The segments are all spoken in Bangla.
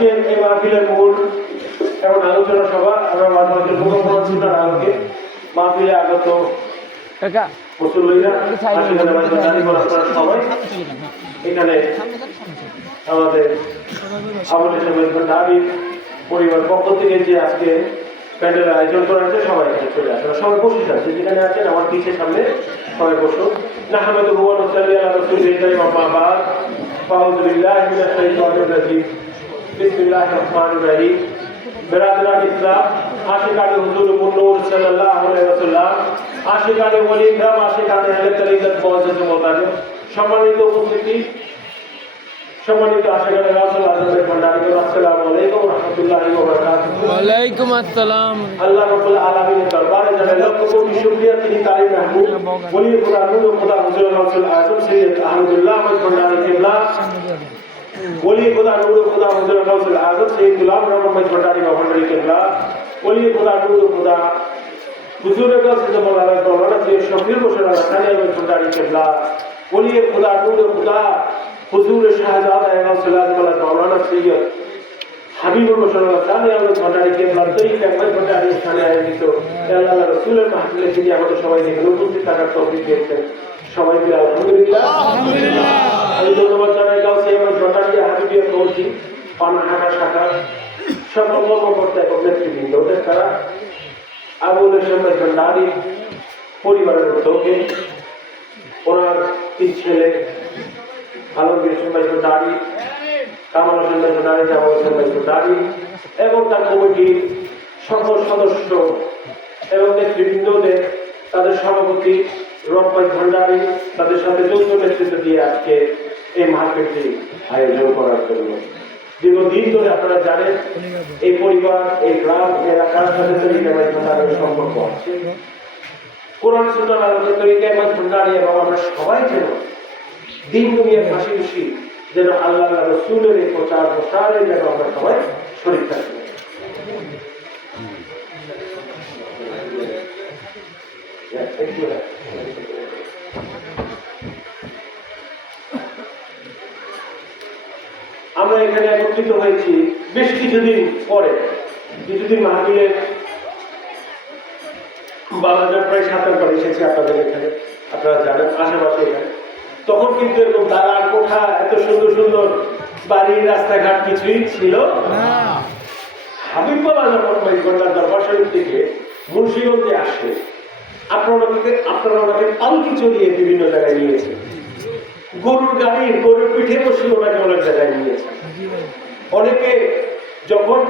আজকের এই মাহফিলের মূল এবং আলোচনা সভা আমরা মাঝে মাঝে ভূমিকার আলোকে মাহফিলে আগত মুসল্লিরা সবাই এখানে আমাদের দাবি পরিবার পক্ষ থেকে যে আজকে প্যান্ডেলের আয়োজন করা হয়েছে সবাই এখানে চলে আসে সবাই বসে যাচ্ছে যেখানে আছেন আমার পিছের সামনে সবাই বসুন নাহমাদুহু ওয়া নুসাল্লি আলা রাসূলিল্লাহি ওয়া বা'দ আউযু বিল্লাহি মিনাশ শাইতানির রাজীম বিসমিল্লাহির রহমানির রহিম বিরাদরান ইসলাম আশিকানে হুজুর নূর সাল্লাল্লাহু আলাইহি ওয়াসাল্লাম আশিকানে ওলি ইকরাম আশিকানে আহলে তরিকত মুআজ্জাজ মুতাজিম সম্মানিত উপস্থিতি সম্মানিত আশিকানে রাসূল আযমের ভান্ডারী আসসালামু আলাইকুম ওয়া রাহমাতুল্লাহি ওয়া বারাকাতুহু ওয়া আলাইকুম আসসালাম আল্লাহ রাব্বুল আলামিনের দরবারে জানাই লক্ষ কোটি শুকরিয়া তিনি তারিফ মাহমুদ ওলি খোদা নূর খোদা হুজুর রাসূল আযম সৈয়দ আহমদুল্লাহ ভান্ডারী কিবলা ওলি খোদা নূর খোদা হুজুর রাসূল আযম সৈয়দ গুলাম রহমত ভান্ডারী ভান্ডারী কিবলা ওলি খোদা নূর খোদা হুজুর রাসূল মাওলানা সৈয়দ শফিউল বশর আল-সানি ভান্ডারী কিবলা ওলি খোদা নূর খোদা হুজুর শাহজাদা রাসূলুল্লাহ মাওলানা সৈয়দ হাবিবুর বশর আল-সানি ভান্ডারী কিবলা তরিকা ভান্ডারী সানে আয়োজিত আল্লাহর রাসূলের মাহফিলে তিনি আমাদের সবাইকে উপস্থিত থাকার তৌফিক দিয়েছেন সবাইকে আলহামদুলিল্লাহ আলহামদুলিল্লাহ আমি ধন্যবাদ জানাই গাউসিয়া ভান্ডারী হাবিবিয়া কমিটি পানাহাটা শাখা সকল কর্মকর্তা এবং নেতৃবৃন্দ ওদের তারা আবুল হাশেম ভান্ডারী পরিবারের উদ্যোগে ওনার তিন ছেলে আলমগীর হোসেন ভান্ডারী কামাল হোসেন ভান্ডারী জামাল হোসেন ভান্ডারী এবং তার কমিটির সকল সদস্য এবং নেতৃবৃন্দদের তাদের সভাপতি রব্বাই ভান্ডারী তাদের সাথে যৌথ নেতৃত্ব দিয়ে আজকে এই মাহফিলটি আয়োজন করার জন্য দীর্ঘদিন ধরে আপনারা জানেন এই পরিবার এই গ্রাম এলাকার সাথে তরিকার সম্পর্ক আছে কোরআন সুন্নাহর আলোকে তরিকার ভান্ডারী এবং আমরা সবাই যেন দিন দুনিয়ার পাশাপাশি যেন আল্লাহ রাসূলের এই প্রচার প্রসারে যেন আমরা সবাই শরীক থাকি আমরা এখানে একত্রিত হয়েছি বেশ কিছুদিন পরে কিছুদিন মাহফিলের বাংলাদেশ প্রায় 7 বার এসেছে আপনাদের এখানে আপনারা জানেন আশেপাশে এখানে তখন কিন্তু এরকম দালান কোঠা এত সুন্দর সুন্দর বাড়ি রাস্তাঘাট কিছুই ছিল না হাবিবুল্লাহ যখন দরবার শরীফ থেকে মুন্সিগঞ্জে আসে আপনারা ওনাকে পালকি চড়িয়ে বিভিন্ন জায়গায় নিয়েছেন গরুর গাড়ি গরুর পিঠে বসে ওনাকে অনেক জায়গায় নিয়েছেন অনেকে যখন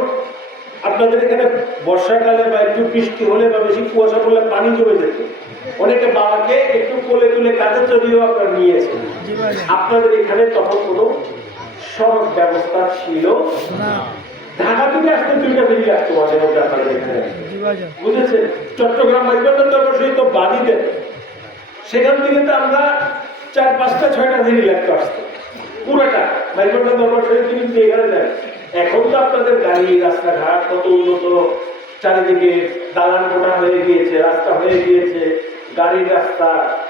আপনাদের এখানে বর্ষাকালে বা একটু বৃষ্টি হলে বা বেশি কুয়াশা পড়লে পানি জমে যেত অনেকে বাবাকে একটু কোলে তুলে কাঁধে চড়িয়েও আপনারা নিয়েছেন আপনাদের এখানে তখন কোনো সড়ক ব্যবস্থা ছিল না ঢাকা থেকে আসতে 2টা ফেরি আসতো মাঝে মধ্যে আপনাদের এখানে বুঝেছেন চট্টগ্রাম মাইজবান্ডার দরবার শরীফ তো বাড়ি দেন সেখান থেকে তো আমরা 4, 5টা 6টা ফেরি লাগতো আসতো পুরোটা মাইজবান্ডার দরবার শরীফ কিন্তু এখানে দেন এখন তো আপনাদের গাড়ি রাস্তাঘাট কত উন্নত চারিদিকে দালান কোঠা হয়ে গিয়েছে রাস্তা হয়ে গিয়েছে গাড়ির রাস্তা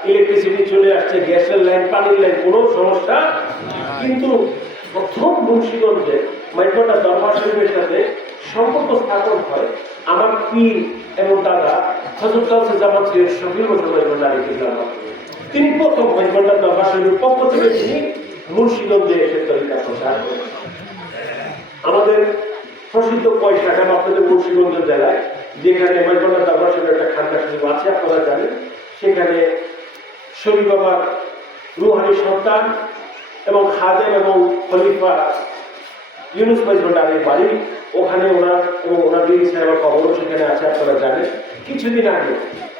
ইলেকট্রিসিটি চলে আসছে গ্যাসের লাইন পানির লাইন কোনো সমস্যা কিন্তু প্রথম মুন্সিগঞ্জে মাইজবান্ডার দরবার শরীফের সাথে সম্পর্ক স্থাপন হয় আমার পীর এবং দাদা হযরত গাউসে জামান সৈয়দ শফিউল বশর ভান্ডারী কিবলা তিনি প্রথম মাইজবান্ডার দরবার শরীফের পক্ষ থেকে তিনি মুন্সিগঞ্জে এসে তরিকা প্রচার করেন আমাদের প্রসিদ্ধ পয়সা কেন আপনাদের মুন্সিগঞ্জ জেলায় যেখানে মাইজবান্ডার দরবার শরীফের একটা খানকা শরীফ আছে আপনারা জানেন সেখানে শরীফ বাবার রুহানি সন্তান এবং খাদেম এবং খলিফা ইউনুস ভান্ডারীর বাড়ি ওখানে ওনার এবং ওনার দিদি সাহেবের কবরও সেখানে আছে আপনারা জানেন কিছুদিন আগে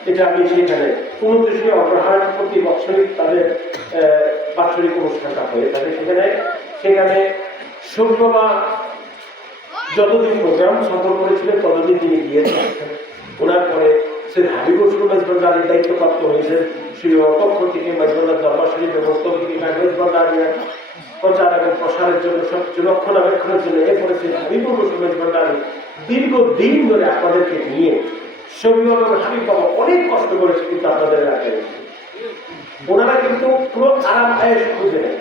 এটা আমি সেখানে 29শে অগ্রহায়ণ প্রতি বৎসরিক তাদের বাৎসরিক অনুষ্ঠানটা হয়ে থাকে সেখানে শরীফ বাবা যতদিন প্রোগ্রাম সফল করেছিলেন ততদিন তিনি গিয়েছেন ওনার পরে সৈয়দ হাবিবুর রহমান ভান্ডারীর দায়িত্বপ্রাপ্ত হয়েছেন সেই পক্ষ থেকে মাইজবান্ডার দরবার শরীফ এবং তৌহিদি কাগজ ভান্ডারীর প্রচার এবং প্রসারের জন্য সবকিছু রক্ষণাবেক্ষণের জন্য এরপরে সৈয়দ হাবিবুর রহমান ভান্ডারী দীর্ঘদিন ধরে আপনাদেরকে নিয়ে শরীফ এবং হাবিব বাবা অনেক কষ্ট করেছে কিন্তু আপনাদের এলাকায় ওনারা কিন্তু পুরো আরাম আয়েশ খুঁজে নেয়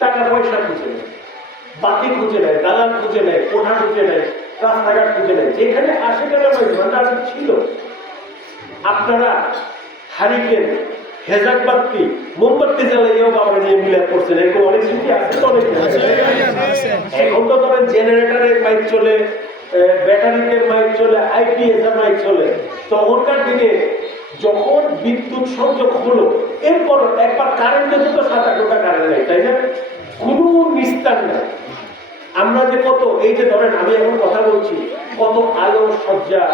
টাকা পয়সা খুঁজে নেয় বাতি খুঁজে নেয়, দালাল খুঁজে নেয়, কোঠা খুঁজে নেয়, রাস্তাঘাট খুঁজে নেয়, যেখানে আসে কেন ভান্ডার ছিল। আপনারা হারিকেন, হেজাকবাতি, মোমবাতি জ্বালাইয়াও বাবা নিয়ে মিলাদ করছেন, এরকম অনেক স্মৃতি আছে তো অনেক। এখন তো ধরেন জেনারেটরের মাইক চলে, ব্যাটারিতে মাইক চলে, আইপিএস এর মাইক চলে। তখনকার দিনে যখন বিদ্যুৎ সংযোগ হলো, এরপর একবার কারেন্টে তো 7-8 ঘন্টা কারেন্ট নেই, তাই না? কোনো নিস্তার নাই। আমরা যে কত, এই যে ধরেন আমি এখন কথা বলছি, কত আলো সজ্জা,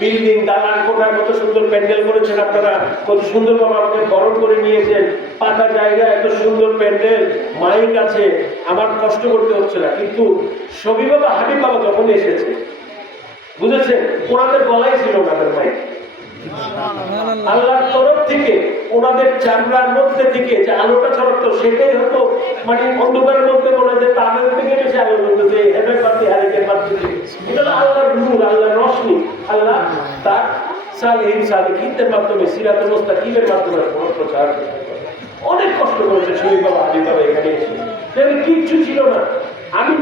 বিল্ডিং, দালান কোঠা, কত সুন্দর প্যান্ডেল করেছেন আপনারা, কত সুন্দর ভাবে আমাদের বরণ করে নিয়েছেন, পাকা জায়গা, এত সুন্দর প্যান্ডেল, মাইক আছে, আমার কষ্ট করতে হচ্ছে না। কিন্তু শফি বাবা, হাবিব বাবা যখন এসেছে, বুঝেছেন, ওনাদের গলাই ছিল ওনাদের মাইক। আল্লাহর তরফ থেকে ওনাদের চামড়ার মধ্যে থেকে যে আলোটা ছড়াতো, সেটাই হতো মানে অন্ধকারের মধ্যে বলে যে তাদের থেকে বেশি আলো জ্বলতেছে, হেমের বাতি, হারিকেন বাতি। এটা আল্লাহর নূর, আল্লাহর রশ্মি। আল্লাহ তার সালেহীন সালেহীনদের মাধ্যমে, সিরাতুল মুস্তাকিমের মাধ্যমে প্রচার অনেক কষ্ট করেছে শহীদ বাবা, হাবিব বাবা এখানে এসে। কিচ্ছু ছিল না। আমি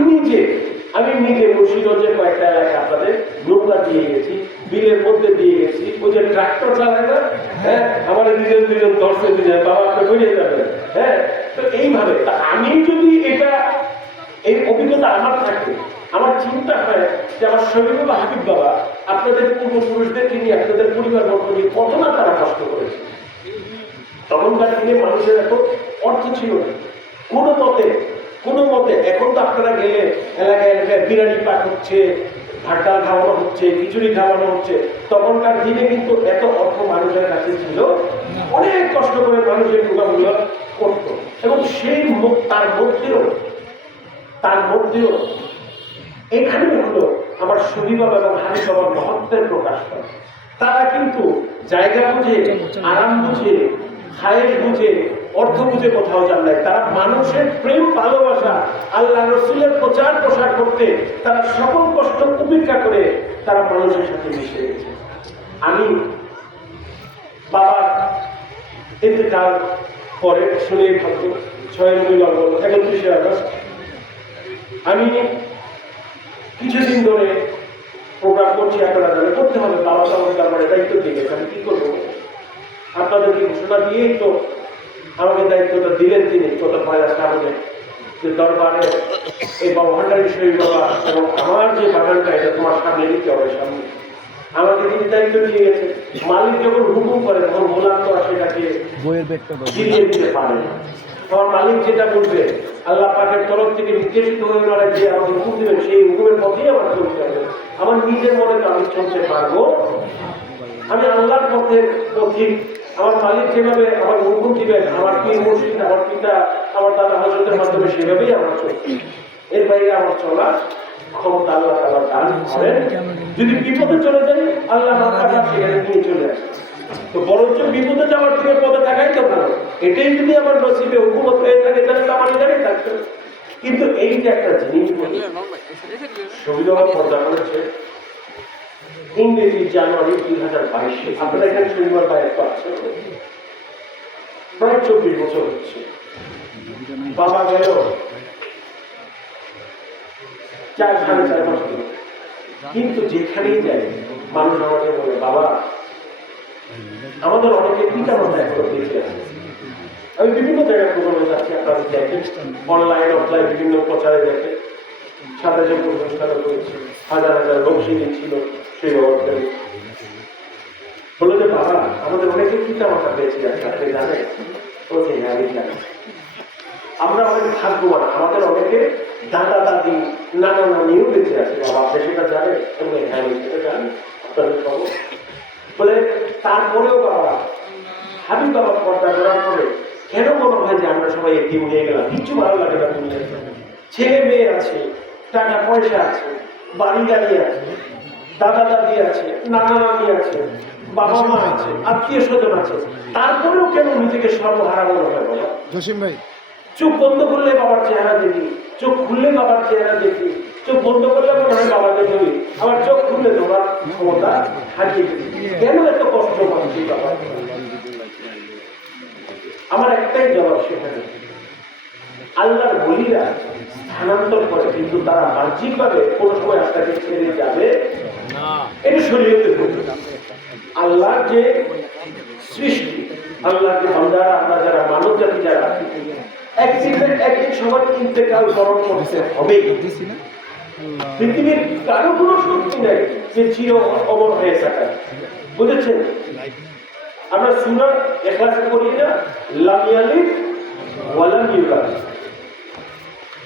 নিজে মুর্শিদগঞ্জের কয়েকটা এলাকা আপনাদের নৌকা দিয়ে গেছি, বিলের মধ্যে দিয়ে গেছি, ওই যে ট্রাক্টর চালায় না, হ্যাঁ, আমার দুজন দর্শক দিলেন, বাবা আপনি বেরিয়ে যাবেন। হ্যাঁ, তো এইভাবে আমি যদি এটা, এই অভিজ্ঞতা আমার থাকে, আমার চিন্তা হয় যে আমার শফি বাবা, হাবিব বাবা আপনাদের পূর্বপুরুষদেরকে নিয়ে, আপনাদের পরিবার বর্গ নিয়ে কত না তারা কষ্ট করেছে। তখনকার দিনে মানুষের এত অর্থ ছিল না কোনো মতে। এখন তো আপনারা গেলে এলাকায় এলাকায় বিরিয়ানি পাক হচ্ছে, ভাত ডাল খাওয়ানো হচ্ছে, খিচুড়ি খাওয়ানো হচ্ছে। তখনকার দিনে কিন্তু এত অর্থ মানুষের কাছে ছিল, অনেক কষ্ট করে মানুষের মোকাবিলা করতো। এবং সেই তার মধ্যেও এখানে হলো আমার শফি বাবা এবং হাবিব বাবার মহত্বের প্রকাশ পায়। তারা কিন্তু জায়গা বুঝে, আরাম বুঝে, খায়েশ বুঝে, অর্থ বুঝে কোথাও যান নাই। তারা মানুষের প্রেম, ভালোবাসা, আল্লাহ রসুলের প্রচার প্রসার করতে তারা সকল কষ্ট উপেক্ষা করে তারা মানুষের সাথে মিশে গেছে। আমি বাবার ইন্তেকাল পরে শুনে থাকতো 6 রবিউল আউয়াল 31শে আগস্ট, আমি কিছুদিন ধরে প্রোগ্রাম করছি, আপনারা জানেন করতে হবে, বাবা তো আমাকে তারপরে দায়িত্ব দিয়ে গেছে, আমি কি করবো? আপনাদেরকে ঘোষণা দিয়েই তো আমাকে দায়িত্বটা দিলেন তিনি, কত পয়লা আমাদের যে দরবারে এই বাবা ভান্ডারী শহীদ বাবা এবং আমার যে বাগানটা, এটা তোমার সামনে দিতে হবে, সামনে আমাকে তিনি দায়িত্ব দিয়ে গেছে। মালিক যখন হুকুম করে তখন গোলাম তো সেটাকে ফিরিয়ে দিতে পারে না। আমার মালিক যেটা বলবে, আল্লাহ পাকের তরফ থেকে নির্দেশিত হয়ে লড়াই যে আমাকে হুকুম দেবেন, সেই হুকুমের পথেই আমার চলতে হবে। আমার নিজের মনে তো আমি চলতে পারবো, আমি আল্লাহর পথের পথিক। আমার মালিক যেভাবে আমার হুকুম দিবেন, আমার পীর মুর্শিদ, আমার পিতা, আমার দাদা হযরতের মাধ্যমে সেভাবেই আমার চলছে। এর বাইরে আমার চলা ক্ষমতা আল্লাহ তাআলা দান করেন। যদি বিপদে চলে যাই, আল্লাহ আমাকে সেখানে নিয়ে চলে আসে। তো বরঞ্চ বিপদে যাওয়ার থেকে পদে থাকাই তো ভালো। এটাই যদি আমার নসিবে হুকুমত হয়ে থাকে, তাহলে তো আমার এখানেই থাকতে। কিন্তু এই যে একটা জিনিস শহীদ বাবা পর্দা করেছে ইংরেজি জানুয়ারি 2022, আপনারা এখানে শনিবার বাইরে পাচ্ছে, প্রায় 24 বছর হচ্ছে। বাবা গেল 4-4.5 বছর, কিন্তু যেখানেই যায় মানুষ আমাকে বলে, বাবা আমাদের অনেকে পিতা মাতা এখনো বেঁচে আছে। আমি বিভিন্ন জায়গায় প্রোগ্রামে যাচ্ছি, আপনাদের দেখেন, অনলাইন অফলাইন বিভিন্ন প্রচারে দেখে, সাথে সাথে অনুষ্ঠানও করেছি, হাজার বক্সি ছিল সেই অবস্থায়। বলে যে বাবা আমাদের অনেকে পিতা মাতা বেঁচে আছে, আপনি জানেন? বলছে হ্যাঁ আমি জানি। আমরা অনেক ভাগ্যবান, আমাদের অনেকে দাদা দাদি, নানা নানিও বেঁচে আছে। বাবা আপনি সেটা জানেন? হ্যাঁ আমি সেটা জানি, আপনাদের খবর। বলে তারপরেও বাবা, হাবিব বাবা পর্দা করার পরে কেন মনে হয় যে আমরা সবাই এতিম হয়ে গেলাম? কিচ্ছু ভালো লাগে না। দুনিয়া ছেলে মেয়ে আছে, টাকা পয়সা আছে, বাড়ি গাড়ি আছে, দাদা দাদি আছে, নানা নানি আছে, বাবা মা আছে, আত্মীয় স্বজন আছে, তারপরেও কেন নিজেকে সর্বহারা মনে হয়? বলো জসিম ভাই, চোখ বন্ধ করলে বাবার চেহারা দেখি, চোখ খুললে বাবার চেহারা দেখি, চোখ বন্ধ করলে মনে হয় বাবাকে ধরি, আবার চোখ খুললে তোমার ক্ষমতা হারিয়ে গেছি। কেন এত কষ্ট পাচ্ছি বাবা? আমার একটাই জবাব, সেখানে আল্লাহর বলিরা স্থানান্তর করে, কিন্তু তারা বাহ্যিকভাবে কোনো সময় আপনাকে ছেড়ে যাবে না। এটা শরীয়তে আল্লাহর যে সৃষ্টি, আল্লাহর যে বান্দারা, আমরা যারা মানব জাতি যারা একদিন সবার ইন্তেকাল বরণ করতে হবে। পৃথিবীর কারো কোনো শক্তি নেই যে চির অমর হয়ে থাকা, বুঝেছেন? আমরা সূরা ইখলাসে পড়ি না, লাম ইয়ালিদ ওয়া লাম ইউলাদ,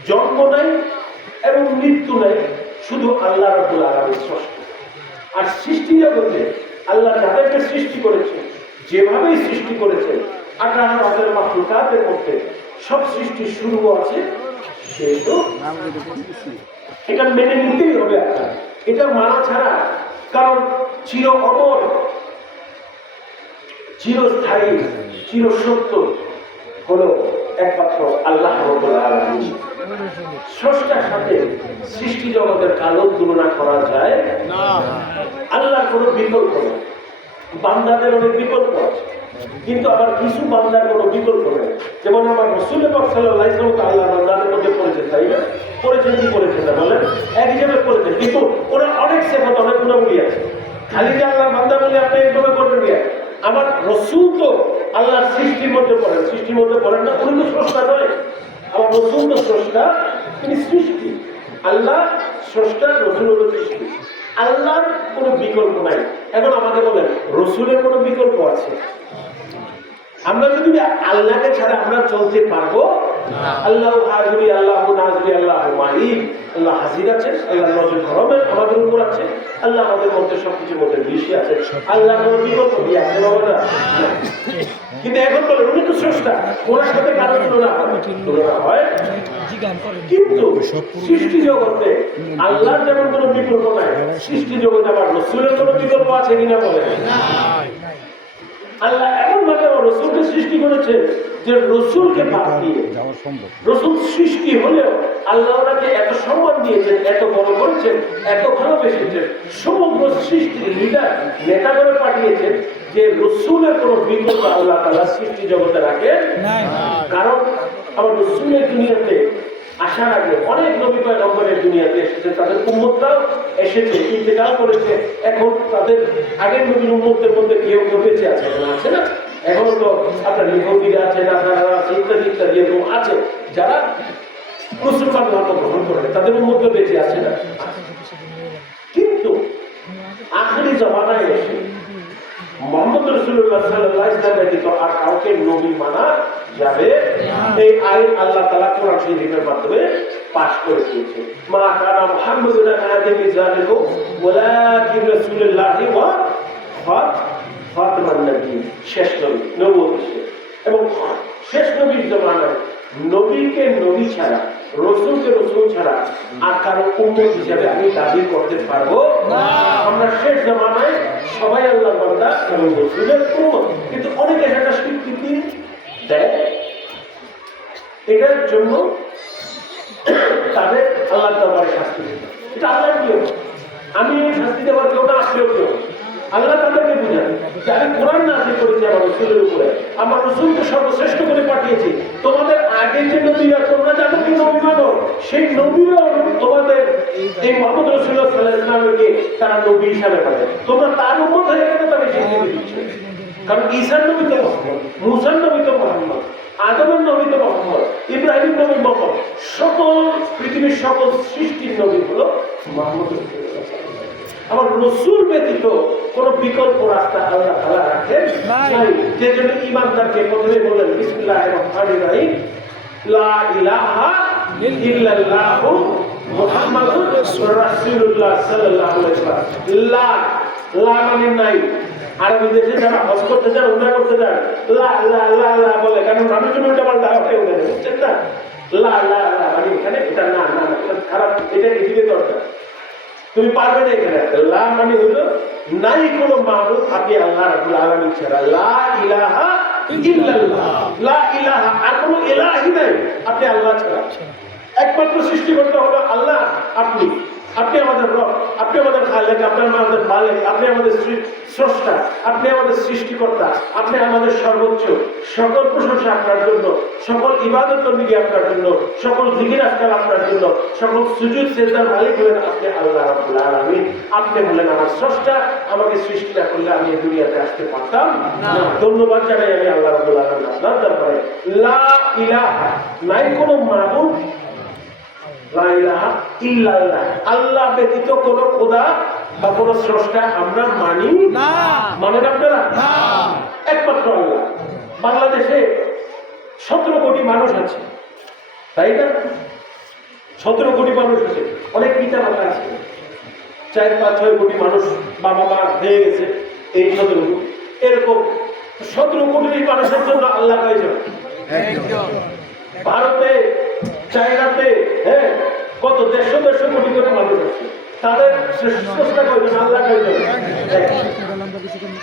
জন্ম নাই এবং মৃত্যু নাই, শুধু আল্লাহ রাব্বুল আলামিন স্রষ্টা। আর সৃষ্টি জগতে আল্লাহ যাদেরকে সৃষ্টি করেছে, যেভাবেই সৃষ্টি করেছে, 18,000 মাখলুকাতের মধ্যে সব সৃষ্টির শুরু আছে, শেষও। এটা মেনে নিতেই হবে আপনার, এটা মানা ছাড়া। কারণ চির অমর, চিরস্থায়ী, চিরসত্য হলো একমাত্র আল্লাহ রাব্বুল আলামিন। স্রষ্টার সাথে সৃষ্টি জগতের কালো তুলনা করা যায় না। আল্লাহর কোনো বিকল্প নেই। বান্দাদের অনেক বিকল্প আছে, কিন্তু আবার কিছু বান্দার কোনো বিকল্প নেই। যেমন আমার রাসূল পাক সাল্লাল্লাহু আলাইহি ওয়াসাল্লাম আল্লাহর বান্দাদের মধ্যে পড়েছেন, তাই না? পড়েছেন কি পড়েছেন না বলেন? এক হিসেবে পড়েছেন, কিন্তু ওরা অনেক সেবত, অনেক গুণাবলী আছে। খালি যে আল্লাহর বান্দা বলে আপনি এইভাবে করবেন না। আমার রাসূল তো আল্লাহর সৃষ্টির মধ্যে পড়েন, সৃষ্টির মধ্যে পড়েন না, উনি তো স্রষ্টা নয়। আমার রাসূল তো স্রষ্টা, তিনি সৃষ্টি। আল্লাহ স্রষ্টা, রাসূল হলো সৃষ্টি। আল্লাহর কোনো বিকল্প নাই। এখন আমাকে বলেন, রাসূলের কোনো বিকল্প আছে? আমরা যদি আল্লাহকে ছাড়া আমরা চলতে পারবো? আল্লাহ হাজিরি, আল্লাহ নাজরি, আল্লাহ মালিক, আল্লাহ হাজির আছে, আল্লাহ নজর করবেন আমাদের উপর আছে, আল্লাহ আমাদের মধ্যে সবকিছুর মধ্যে মিশে আছে। আল্লাহ কোনো বিকল্প দিয়ে আছে বাবা? কিন্তু এখন বলে উনি তো স্রষ্টা, ওনার সাথে কারো তুলনা হয়। কিন্তু সৃষ্টি জগতে আল্লাহর যেমন কোনো বিকল্প নাই, সৃষ্টি জগতে আবার রাসূলের কোনো বিকল্প আছে কিনা বলেন? আল্লাহ এমন ভাবে রাসূলকে সৃষ্টি করেছে যে রাসূলকে বাদ দিয়ে রাসূল সৃষ্টি হলেও আল্লাহ ওনাকে এত সম্মান দিয়েছেন, এত বড় করেছেন, এত ভালোবেসেছেন, সমগ্র সৃষ্টির লিডার, নেতা করে পাঠিয়েছেন, যে রাসূলের কোনো বিকল্প আল্লাহ তাআলা সৃষ্টি জগতে রাখেন। কারণ আমার রাসূলের দুনিয়াতে আসার আগে অনেক নবী পয়গম্বরের দুনিয়াতে এসেছে, তাদের উম্মতরাও এসেছে, ইন্তেকাল করেছে। এখন তাদের আগের নবীর উম্মতের মধ্যে কেউ কেউ বেঁচে আছে, আছে না? এখনো তো আপনার ইহুদিরা আছে, নাসারা আছে, ইত্যাদি ইত্যাদি এরকম আছে, যারা মুসলমান ধর্ম গ্রহণ করে, তাদের উম্মত বেঁচে আছে না। কিন্তু আখেরি জামানায় এসে মুহাম্মদ রাসূলুল্লাহ সাল্লাল্লাহু আলাইহি ওয়াসাল্লাম ব্যতীত আর কাউকে নবী মানা যাবে এই আইন আল্লাহ তাআলা কোরআন শরীফের মাধ্যমে পাশ করে দিয়েছে। মা কানা মুহাম্মাদুন আহাদা মিন যালিকুম ওয়ালাকিন রাসূলুল্লাহি ওয়া খাতামান নবিয়্যিন, শেষ নবী, নবুয়ত। এবং শেষ নবীর জামানায় নবীকে নবী ছাড়া, রাসূলকে রাসূল ছাড়া আর কারো উম্মত হিসেবে আমি দাবি করতে পারবো না। আমরা শেষ জামানায় সবাই আল্লাহর বান্দা এবং রাসূলের উম্মত, কিন্তু অনেকে এটা স্বীকৃতি দেয়। এটার জন্য তাদের আল্লাহর দরবারে শাস্তি দিতে, এটা আল্লাহর নিয়ম। আমি শাস্তি দেওয়ার কেউ না, আসলেও কেউ। আল্লাহ তাদেরকে বুঝান যে আমি কোরআন নাযিল করেছি আমার রাসূলের উপরে, আমার রাসূলকে সর্বশ্রেষ্ঠ করে পাঠিয়েছি। তোমাদের আগের যে নবীরা, তোমরা যাদেরকে নবী মানো, সেই নবীরা তোমাদের এই মুহাম্মদ রাসূলুল্লাহ সাল্লাল্লাহু আলাইহি ওয়াসাল্লামকে তারা নবী হিসাবে মানে, তোমরা তার উম্মত হয়ে গেলে তারা স্বীকৃতি দিচ্ছে। কারণ ঈসার নবী তো মুহাম্মদ, মূসার নবী তো মুহাম্মদ, আদমের নবী তো মুহাম্মদ, ইব্রাহিমের নবী মুহাম্মদ, সকল পৃথিবীর সকল সৃষ্টির নবী হলো মুহাম্মদ রাসূলুল্লাহ। আমার রাসূল ব্যতীত কোনো বিকল্প রাস্তা আল্লাহ তাআলা রাখেন নাই। যে জন্য ঈমানদারকে প্রথমে বললেন বিসমিল্লাহির রহমানির রহিম, লা ইলাহা ইল্লাল্লাহু মুহাম্মাদুর রাসূলুল্লাহ সাল্লাল্লাহু আলাইহি ওয়াসাল্লাম। লা মানে নাই। আরবি দেশে যারা হজ করতে যান, উমরা করতে যান, লা লা লা লা বলে, কারণ আমি যদি ওটা বলতে হবে ওটা বুঝছেন না। লা লা লা মানে এখানে এটা না না খারাপ, এটা এদিকে দরকার, তুমি পারবে না এখানে। লা মানে হলো নাই কোনো মাবুদ আপনি আল্লাহ রাব্বুল আলামিন ছাড়া, লা ইলাহা ইল্লাল্লাহ, লা ইলাহা, আর কোনো ইলাহি নাই আপনি আল্লাহ ছাড়া। একমাত্র সৃষ্টিকর্তা হলো আল্লাহ, আপনি আমাদের রব, আপনি আমাদের খালিক। খালেক, আপনি আমাদের মালিক, আপনি আমাদের স্রষ্টা, আপনি আমাদের সৃষ্টিকর্তা, আপনি আমাদের সর্বোচ্চ। সকল প্রশংসা আপনার জন্য, সকল ইবাদত বন্দেগী আপনার জন্য, সকল জিকির আজকাল আপনার জন্য, সকল সুজুদ সেজদার মালিক হলেন আপনি আল্লাহ রাব্বুল আলামিন। আপনি হলেন আমার স্রষ্টা। আমাকে সৃষ্টি না করলে আমি এই দুনিয়াতে আসতে পারতাম না। ধন্যবাদ জানাই আমি আল্লাহ রাব্বুল আলামিন আপনার দরবারে। লা ইলাহা, নাই কোনো মাবুদ, লা ইলাহা ইল্লাল্লাহ, আল্লাহ ব্যতীত কোনো খোদা বা কোনো স্রষ্টা আমরা মানি না। মানেন আপনারা? একমাত্র আল্লাহ। বাংলাদেশে 17 কোটি মানুষ আছে, তাই না? 17 কোটি মানুষ আছে, অনেক পিতা মাতা আছে, 4-5-6 কোটি মানুষ বাবা মা হয়ে গেছে। এই 17 কোটি, এরকম 17 কোটি মানুষের জন্য আল্লাহ কয়জন? ভারতে, চায়নাতে, হ্যাঁ, কত 150 কোটি করে মানুষ আছে, তাদের স্রষ্টা কয়জন? আল্লাহ কয়জন?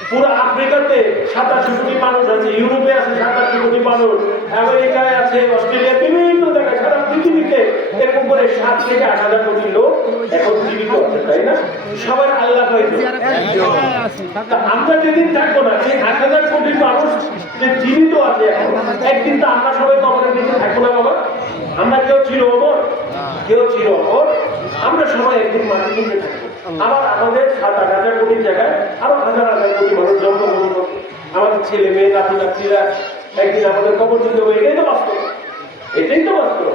পুরো আফ্রিকাতে 87 কোটি মানুষ আছে, ইউরোপে আছে 87 কোটি মানুষ, আমেরিকায় আছে, অস্ট্রেলিয়া, বিভিন্ন জায়গায়, সারা পৃথিবীতে এরকম করে 7 থেকে 8 হাজার কোটি লোক এখন জীবিত আছে, তাই না? সবার আল্লাহ কয়জন? আমরা যেদিন থাকবো না, এই 8,000 কোটি মানুষ যে জীবিত আছে এখন, একদিন তো আমরা সবাই কবরের নিচে থাকবো না বাবা? আমরা কেউ চির অমর, কেউ চির অমর, আমরা সবাই একদিন মাটির নিচে থাকবো। আবার আমাদের 7-8 হাজার কোটি জায়গায় আরো হাজার হাজার কোটি মানুষ জন্মগ্রহণ করবে। আমাদের ছেলে মেয়ে, নাতি নাতনিরা একদিন আমাদের কবর দিতে হবে। এটাই তো বাস্তব, এটাই তো বাস্তব।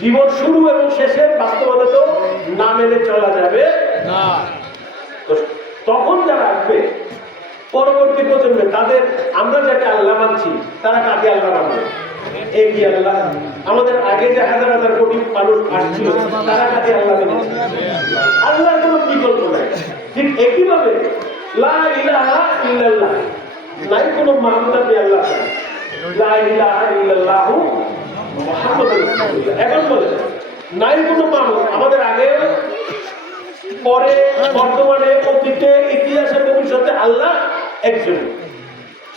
জীবন শুরু এবং শেষের বাস্তবতা তো না মেনে চলা যাবে না। তখন যারা আসবে পরবর্তী প্রজন্মে, তাদের, আমরা যাকে আল্লাহ মানছি তারা কাকে আল্লাহ মানবে? একই আল্লাহ। আমাদের আগে যে হাজার হাজার কোটি মানুষ আসছিল তারা কাকে আল্লাহ মেনেছে? আল্লাহর কোনো বিকল্প নাই। ঠিক একইভাবে লা ইলাহা ইল্লাল্লাহ, নাই কোনো মাহবুদ আপনি আল্লাহ, লা ইলাহা ইল্লাল্লাহু মুহাম্মাদুর রাসূলুল্লাহ। এখন বলে নাই কোনো মাহবুদ, আমাদের আগে, পরে, বর্তমানে, অতীতে, ইতিহাসে, ভবিষ্যতে আল্লাহ একজন,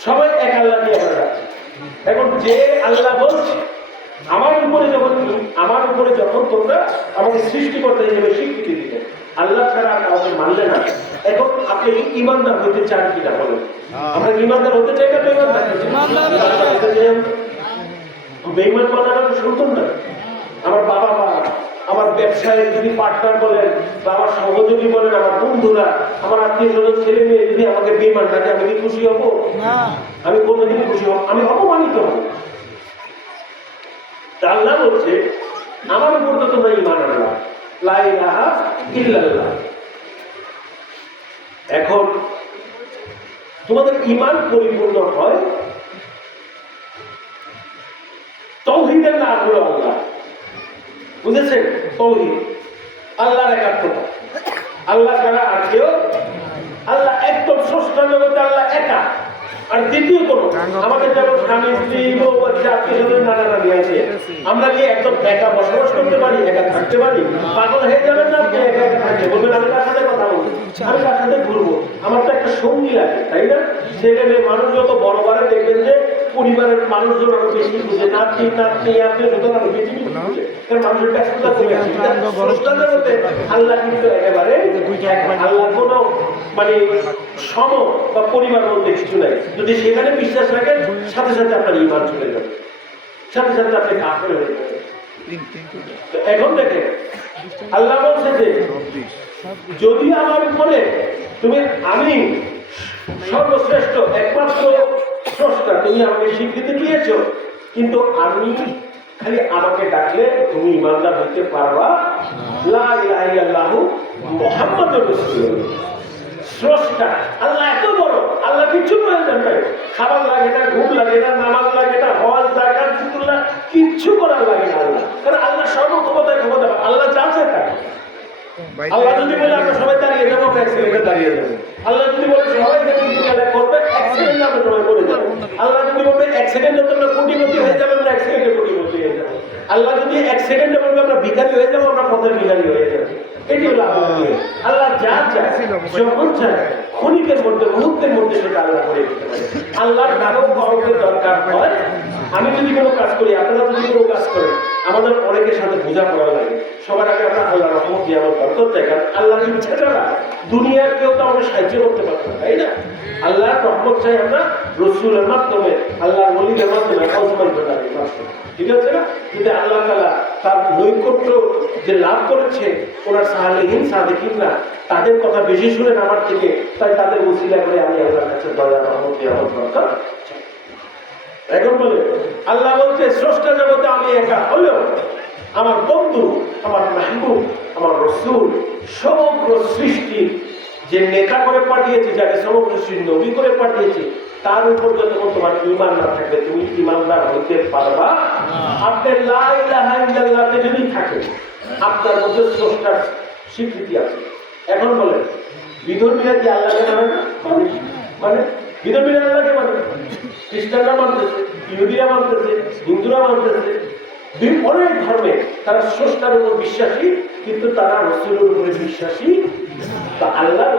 সবাই এক আল্লাহ নিয়ে আমরা। এখন যে আল্লাহ বলছে আমার উপরে যখন তোমরা আমাকে সৃষ্টিকর্তা হিসেবে স্বীকৃতি দিতে, আল্লাহ ছাড়া কাউকে মানলে না। এখন আপনি ইমানদার হতে চান কিনা বলেন? আমরা ইমানদার হতে চাই না? বেঈমান কথাটা তো শুনতেন না। আমার বাবা মা, আমার ব্যবসায় যদি পার্টনার বলেন, বা আমার সহযোগী বলেন, আমার বন্ধুরা, আমার আত্মীয় স্বজন, ছেলে মেয়ে যদি আমাকে বেঈমান ডাকে, আমি কি খুশি হব? আমি কোনোদিনই খুশি হব? আমি অপমানিত হব। আল্লাহ বলছে আমার উপর তো তোমরা ঈমান আনলা, লা ইলাহা ইল্লাল্লাহ। এখন তোমাদের ঈমান পরিপূর্ণ হয় তাওহীদের নাম হলো আল্লাহ। বুঝেছেন? তাওহীদ, আল্লাহর একাত্মতা, আল্লাহ ছাড়া আর কেউ, আল্লাহ একদম স্রষ্টা জগতে আল্লাহ একা। আর দ্বিতীয় কোনো, আমাদের যেমন স্বামী স্ত্রী বউ বাচ্চা আত্মীয় স্বজন নানা নানি আছে, আমরা কি একদম একা বসবাস করতে পারি, একা থাকতে পারি? পাগল হয়ে যাবেন না আপনি একা একা থাকতে? বলবেন আমি তার সাথে কথা বলবো, আমি তার সাথে ঘুরবো, আমার তো একটা সঙ্গী লাগে, তাই না? ছেলে মেয়ে মানুষ যত বড় বারে দেখবেন যে পরিবারের মানুষজন আরো বেশি বুঝে, নাতি নাতনি আত্মীয় স্বজন আরো বেশি বুঝে, কারণ মানুষের ব্যস্ততা কমে আসে। আল্লাহ কিন্তু একেবারে আল্লাহ কোনো মানে সম বা পরিবার বলতে কিছু নাই। যদি সেখানে বিশ্বাস রাখেন, সাথে সাথে আপনার ঈমান চলে যাবে, সাথে সাথে আপনি কাফের হয়ে যাবেন। এখন দেখেন আল্লাহ বলছে যে যদি আমার উপরে আমি সর্বশ্রেষ্ঠ একমাত্র স্রষ্টা, তুমি আমাকে স্বীকৃতি দিয়েছ, কিন্তু আমি খালি আমাকে ডাকলে তুমি ইমানদার হইতে পারবা। লা ইলাহা ইল্লাল্লাহু মুহাম্মাদুর রাসূলুল্লাহ। স্রষ্টা আল্লাহ এত বড়, আল্লাহ কিচ্ছু প্রয়োজন নাই। খাবার লাগে না, ঘুম লাগে না, নামাজ লাগে না, হজ জাকাত ফিতরা কিচ্ছু করার লাগে না আল্লাহ, কারণ আল্লাহ সর্বক্ষমতায় ক্ষমতা। আল্লাহ চাচ্ছে তাই। আল্লাহ যদি বলে আমরা সবাই দাঁড়িয়ে যাবো, আমরা 1 সেকেন্ডে দাঁড়িয়ে যাবো। আল্লাহ যদি বলে সবাই করবে, 1 সেকেন্ডে আমরা সবাই করে যাবো। আল্লাহ যদি বলবে 1 সেকেন্ডে তোমরা কোটিপতি হয়ে যাবে, আমরা 1 সেকেন্ডে কোটিপতি হয়ে যাবো। আল্লাহ যদি 1 সেকেন্ডে বলবে আমরা ভিখারি হয়ে যাবো, আমরা পথের ভিখারি হয়ে যাবো। এটি হলো আল্লাহ যা চায়, যখন চায়, ক্ষণিকের মধ্যে, মুহূর্তের মধ্যে সেটা আল্লাহ করে দিতে পারে। আল্লাহর কারো কাউকে দরকার হয়। আমি যদি কোনো কাজ করি, আপনারা যদি কোনো কাজ করেন, আমাদের অনেকের সাথে বোঝাপড়া লাগে। সবার আগে আমরা আল্লাহর রহমত নিয়ামত বরকত চাই, কারণ আল্লাহর ইচ্ছা ছাড়া দুনিয়ার কেউ তো আমাকে সাহায্য করতে পারবে না, তাই না? আল্লাহর রহমত চাই আমরা রসুলের মাধ্যমে, আল্লাহর ওলিদের মাধ্যমে, ঠিক আছে না? যদি আল্লাহ তাআলা তার নৈকট্য যে লাভ করেছে ওনার সালেহীন সাদেকিনরা, তাদের কথা বেশি শুনেন আমার থেকে, তাই তাদের ওসিলা করে আমি আল্লাহর কাছে দয়া রহমত নিয়ামত বরকত চাই। এখন বলে আল্লাহ বলছে স্রষ্টা জগতে আমি একা হলেও আমার বন্ধু, আমার মাহবুব, আমার রসুল সমগ্র সৃষ্টির যে নেতা করে পাঠিয়েছে, যাকে সমগ্র সৃষ্টির নবী করে পাঠিয়েছে, তার উপর যতক্ষণ তোমার ঈমান না থাকবে তুমি ঈমানদার হইতে পারবা। আপনি লা ইলাহা ইল্লাল্লাহতে যদি থাকে আপনার মধ্যে স্রষ্টার স্বীকৃতি আছে। এখন বলেন বিধর্মীরা কি আল্লাহকে মানে না? মানে বিধর্মীরা আল্লাহকে মানে, খ্রিস্টানরা মানতেছে, ইহুদিরা মানতেছে, হিন্দুরা মানতেছে, অনেক ধর্মে তারা স্রষ্টার উপর বিশ্বাসী, কিন্তু তারা রসুলের উপরে বিশ্বাসী। তা আল্লাহর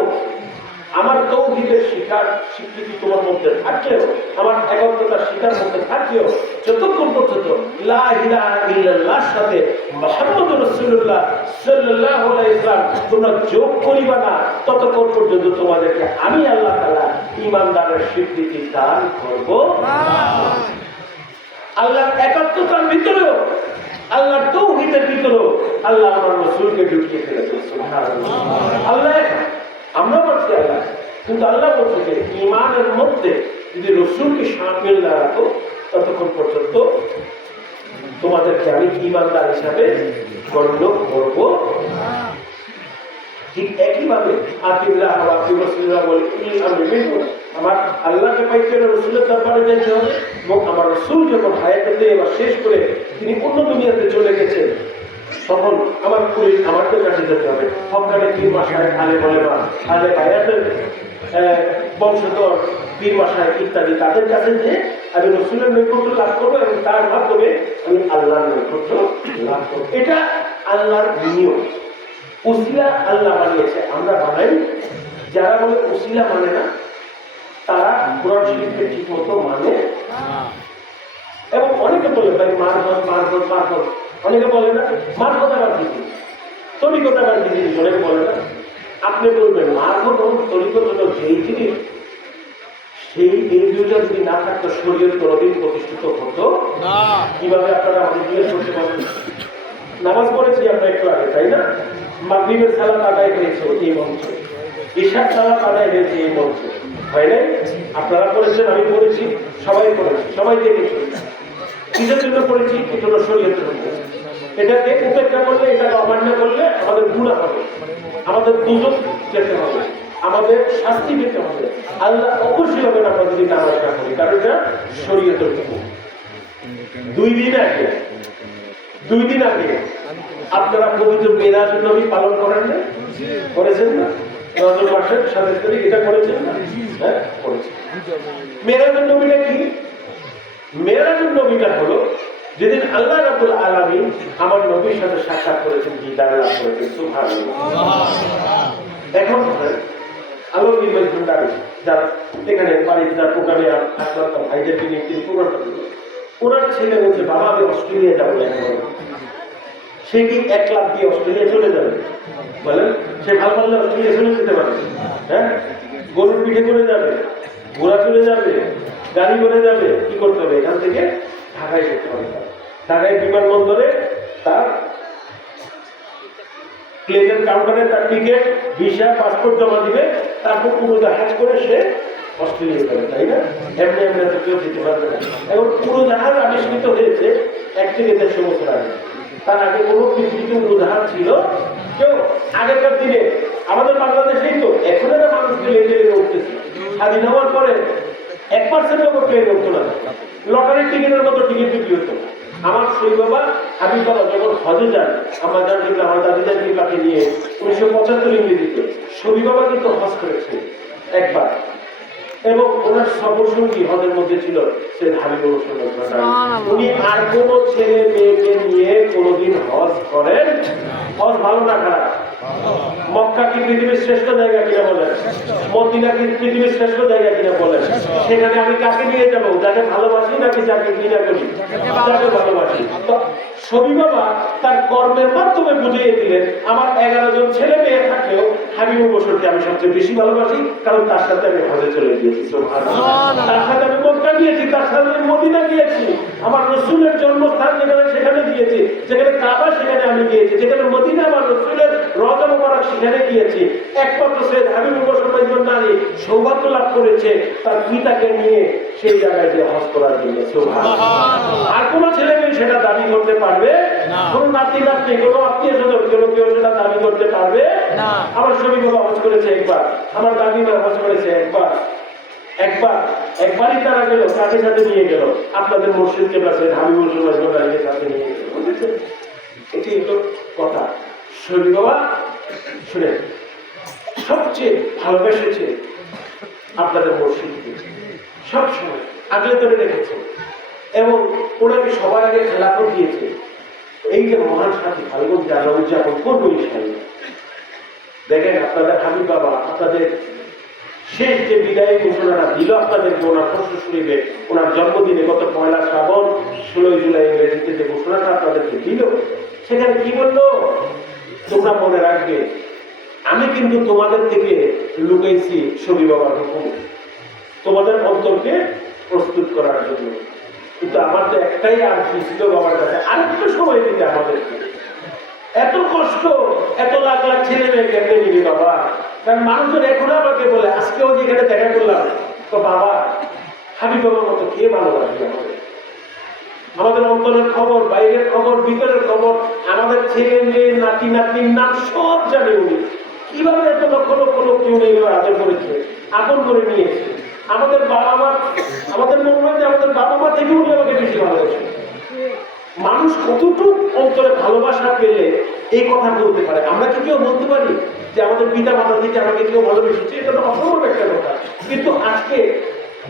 আমার তৌহিদের শিকার স্বীকৃতি তোমার মধ্যে থাকলেও, আমার একাত্মতার শিকার মধ্যে থাকলেও, যতক্ষণ পর্যন্ত লা ইলাহা ইল্লাল্লাহর সাথে মুহাম্মদুর রাসূলুল্লাহ সাল্লাল্লাহু আলাইহি ওয়াসাল্লাম তোমরা যোগ করিবা না, ততক্ষণ পর্যন্ত তোমাদেরকে আমি আল্লাহ তাআলা ঈমানদারের স্বীকৃতি দান করব না। আল্লাহর একাত্মতার ভিতরেও, আল্লাহর তৌহিদের ভিতরেও আল্লাহ আমার রাসূলকে ঢুকিয়ে ফেলেছেন। সুবহানাল্লাহ। আল্লাহ আমরা বলছি আল্লাহ, কিন্তু আল্লাহ বলছে যে ঈমানের মধ্যে যদি রাসূলকে শামিল না রাখো ততক্ষণ পর্যন্ত তোমাদেরকে আমি ঈমানদার হিসাবে গণ্য করব না। ঠিক একইভাবে আতিল্লাহ ওয়া আতির রাসূলুল্লাহ বলে আমার আল্লাহকে পাইতে হলে রাসূলের দরবারে যেতে হবে, এবং আমার রাসূল যখন হায়াতে এবার শেষ করে তিনি অন্য দুনিয়াতে চলে গেছেন, তখন আমার পুলিশ আমাদের কাছে যেতে হবে। হকানে পীর মাসায় আলে বলে বা আলে হায়াতের বংশধর পীর মাসায় ইত্যাদি, তাদের কাছে যে আমি রাসূলের নৈকট্য লাভ করবো এবং তার মাধ্যমে আমি আল্লাহর নৈকট্য লাভ করবো। এটা আল্লাহর নিয়ম। উসিলা আল্লাহ বানিয়েছে, আমরা বানাই। যারা বলে উসিলা মানে না, তারা কোরআন শরীফকে ঠিক মতো মানে। এবং অনেকে বলে ভাই মারফত মারফত মারফত, অনেকে বলে না মারফত আবার কি জিনিস, তরিকত আবার কি জিনিস, অনেকে বলে না। আপনি বলবেন মারফত এবং তরিকত হলো যেই জিনিস, সেই এই দুইটা যদি না থাকতো শরীয়ত কোনোদিন প্রতিষ্ঠিত হতো না। কিভাবে আপনারা আমাদের জিজ্ঞেস করতে পারেন? নামাজ পড়েছি আমরা একটু আগে, তাই না? মাগরিবের সালাত আদায় হয়েছে এই মঞ্চে, ইশার সালাত আদায় হয়েছে এই মঞ্চে, হয় নাই? আপনারা করেছেন, আমি করেছি, সবাই করেছি, সবাই দেখেছি। কিসের জন্য করেছি? এটা হলো শরীয়তের জন্য। এটাকে উপেক্ষা করলে, এটাকে অমান্য করলে আমাদের গুনাহ হবে, আমাদের দুজক যেতে হবে, আমাদের শাস্তি পেতে হবে। আল্লাহ অবশ্যই হবে না আমরা যদি নামাজ না করি, কারণ এটা শরীয়তের হুকুম। দুই দিন আগে আপনারা পবিত্র মেরাজুন নবী পালন করেন না? করেছেন না? রজব মাসের 27 তারিখ এটা করেছেন না? হ্যাঁ, করেছেন। মেরাজুন নবীটা কি? মেরাজুন নবীটা হলো যেদিন আল্লাহ রাব্বুল আলামিন আমার নবীর সাথে সাক্ষাৎ করেছেন, দিদার লাভ করেছেন। সুবহানাল্লাহ। এখন আলোকী ভান্ডারী যারা এখানে বাড়িতে যার প্রোগ্রামে আপনার ভাইদেরকে নিয়ে তিনি প্রোগ্রামটা দিল, ওনার ছেলে বলছে বাবা আমি অস্ট্রেলিয়া যাবো। সে কি 1 লাখ দিয়ে অস্ট্রেলিয়া চলে যাবে? বলেন, সে ভালো পারলে অস্ট্রেলিয়া চলে যেতে পারে। হ্যাঁ, গরুর পিঠে করে যাবে, ঘোড়া চলে যাবে, গাড়ি করে যাবে, কি করতে হবে? এখান থেকে ঢাকায় যেতে হবে। ঢাকায় বিমানবন্দরে তার প্লেনের কাউন্টারে তার টিকিট, ভিসা, পাসপোর্ট জমা দিবে, তারপর পুরো জাহাজ করে সে অস্ট্রেলিয়া যাবে, তাই না? এমনি এমনি তো কেউ যেতে পারবে না। এবং পুরো জাহাজ আবিষ্কৃত হয়েছে 1 থেকে 150 বছর আগে। তার আগে কোনো পৃথিবীতে পুরো জাহাজ ছিল কেউ? আগেকার দিনে আমাদের বাংলাদেশেই তো এখন একটা মানুষকে লেগে উঠতেছে। স্বাধীন হওয়ার পরে 1% ট্রেন উঠতো না, লটারির টিকিটের মতো টিকিট বিক্রি হতো। আমার সেই বাবা আমি বাবা যখন হজে যান, আমার দাদিদার কিবলাকে নিয়ে 1975 ইংরেজিতে সবি বাবা কিন্তু হজ করেছে একবার, এবং ওনার সফর সঙ্গী হজের মধ্যে ছিল সে হাবিবুর রহমান। উনি আর কোন ছেলে মেয়েকে নিয়ে কোনোদিন হজ করেন? হজ ভালো না খারাপ? মক্কা কি পৃথিবীর শ্রেষ্ঠ জায়গা কিনা বলেন? মদিনা কি পৃথিবীর শ্রেষ্ঠ জায়গা কিনা বলেন? সেখানে আমি কাকে নিয়ে যাবো? যাকে ভালোবাসি নাকি যাকে ঘৃণা করি? যাকে ভালোবাসি। তো শরীফ বাবা তার কর্মের মাধ্যমে বুঝিয়ে দিলেন, আমার 11 জন ছেলে মেয়ে থাকলেও হাবিবুর বসরকে আমি সবচেয়ে বেশি ভালোবাসি, কারণ তার সাথে আমি হজে চলে গিয়েছি, তার সাথে আমি মক্কা গিয়েছি, তার সাথে আমি মদিনা গিয়েছি, আমার রসুলের জন্মস্থান যেখানে সেখানে গিয়েছি, যেখানে কাবা সেখানে আমি গিয়েছি, যেখানে মদিনা আমার রসুলের রওজা মোবারক সেখানে গিয়েছি। একমাত্র সৈয়দ হাবিবুর বসর নারী সৌভাগ্য লাভ করেছে তার পিতাকে নিয়ে সেই জায়গায় যে হজ করার জন্য। আর কোন ছেলে মেয়ে সেটা দাবি করতে পারবে? কোন নাতি নাতনি, কোন আত্মীয় স্বজন কেউ সেটা দাবি করতে পারবে? আমার শরীফ বাবা হজ করেছে একবার, আমার দাদিমা হজ করেছে একবারই তারা গেল, কাকে সাথে নিয়ে গেল? আপনাদের মসজিদ কেবলা সৈয়দ হাবিবুর রহমানকে সাথে নিয়ে গেল। বুঝেছেন? এটি হলো কথা। শরীফ বাবা শুনে সবচেয়ে ভালোবেসেছে আপনাদের মসজিদকে, সবসময় আগলে ধরে রেখেছে এবং ওনাকে সবার আগে খেলাফত দিয়েছে। এই যে মহান সাথী ফাল্গুন যারা উদযাপন করবো ইনশাআল্লাহ, দেখেন আপনাদের হাবিব বাবা আপনাদের শেষ যে বিদায়ী ঘোষণাটা দিল আপনাদেরকে ওনার প্রশ্ন শুনিবে, ওনার জন্মদিনে গত 1 শ্রাবণ 16 জুলাই ইংরেজিতে যে ঘোষণাটা আপনাদেরকে দিল, সেখানে কি বললো? তোমরা মনে রাখবে, আমি কিন্তু তোমাদের থেকে লুকাইছি শরীফ বাবার হুকুম, তোমাদের অন্তরকে প্রস্তুত করার জন্য। কিন্তু আমার তো একটাই আর ছিল বাবার কাছে, আরেকটু সময় দিতে আমাদেরকে। এত কষ্ট, এত লাখ লাখ ছেলে মেয়ে কেমনে নিবি বাবা? কারণ মানুষজন এখনো আমাকে বলে, আজকেও যেখানে দেখা করলাম, তো বাবা হাবিব বাবার মতো কে ভালোবাসবে আমাদের অন্তরের খবর, বাইরের খবর, ভিতরের খবর, আমাদের ছেলে মেয়ে নাতি নাতনির নাম সব জানে উনি। কিভাবে এত লক্ষ লক্ষ লোক উনি আদর করেছে, আপন করে নিয়েছে। আমাদের বাবা মা, আমাদের মনে হয় যে আমাদের বাবা মা থেকে উনি আমাকে বেশি ভালোবাসে। মানুষ কতটুকু অন্তরে ভালোবাসা পেলে এই কথা বলতে পারে? আমরা কি কেউ বলতে পারি যে আমাদের পিতা মাতা থেকে আমাকে কেউ ভালোবেসেছে? এটা তো অসম্ভব একটা কথা। কিন্তু আজকে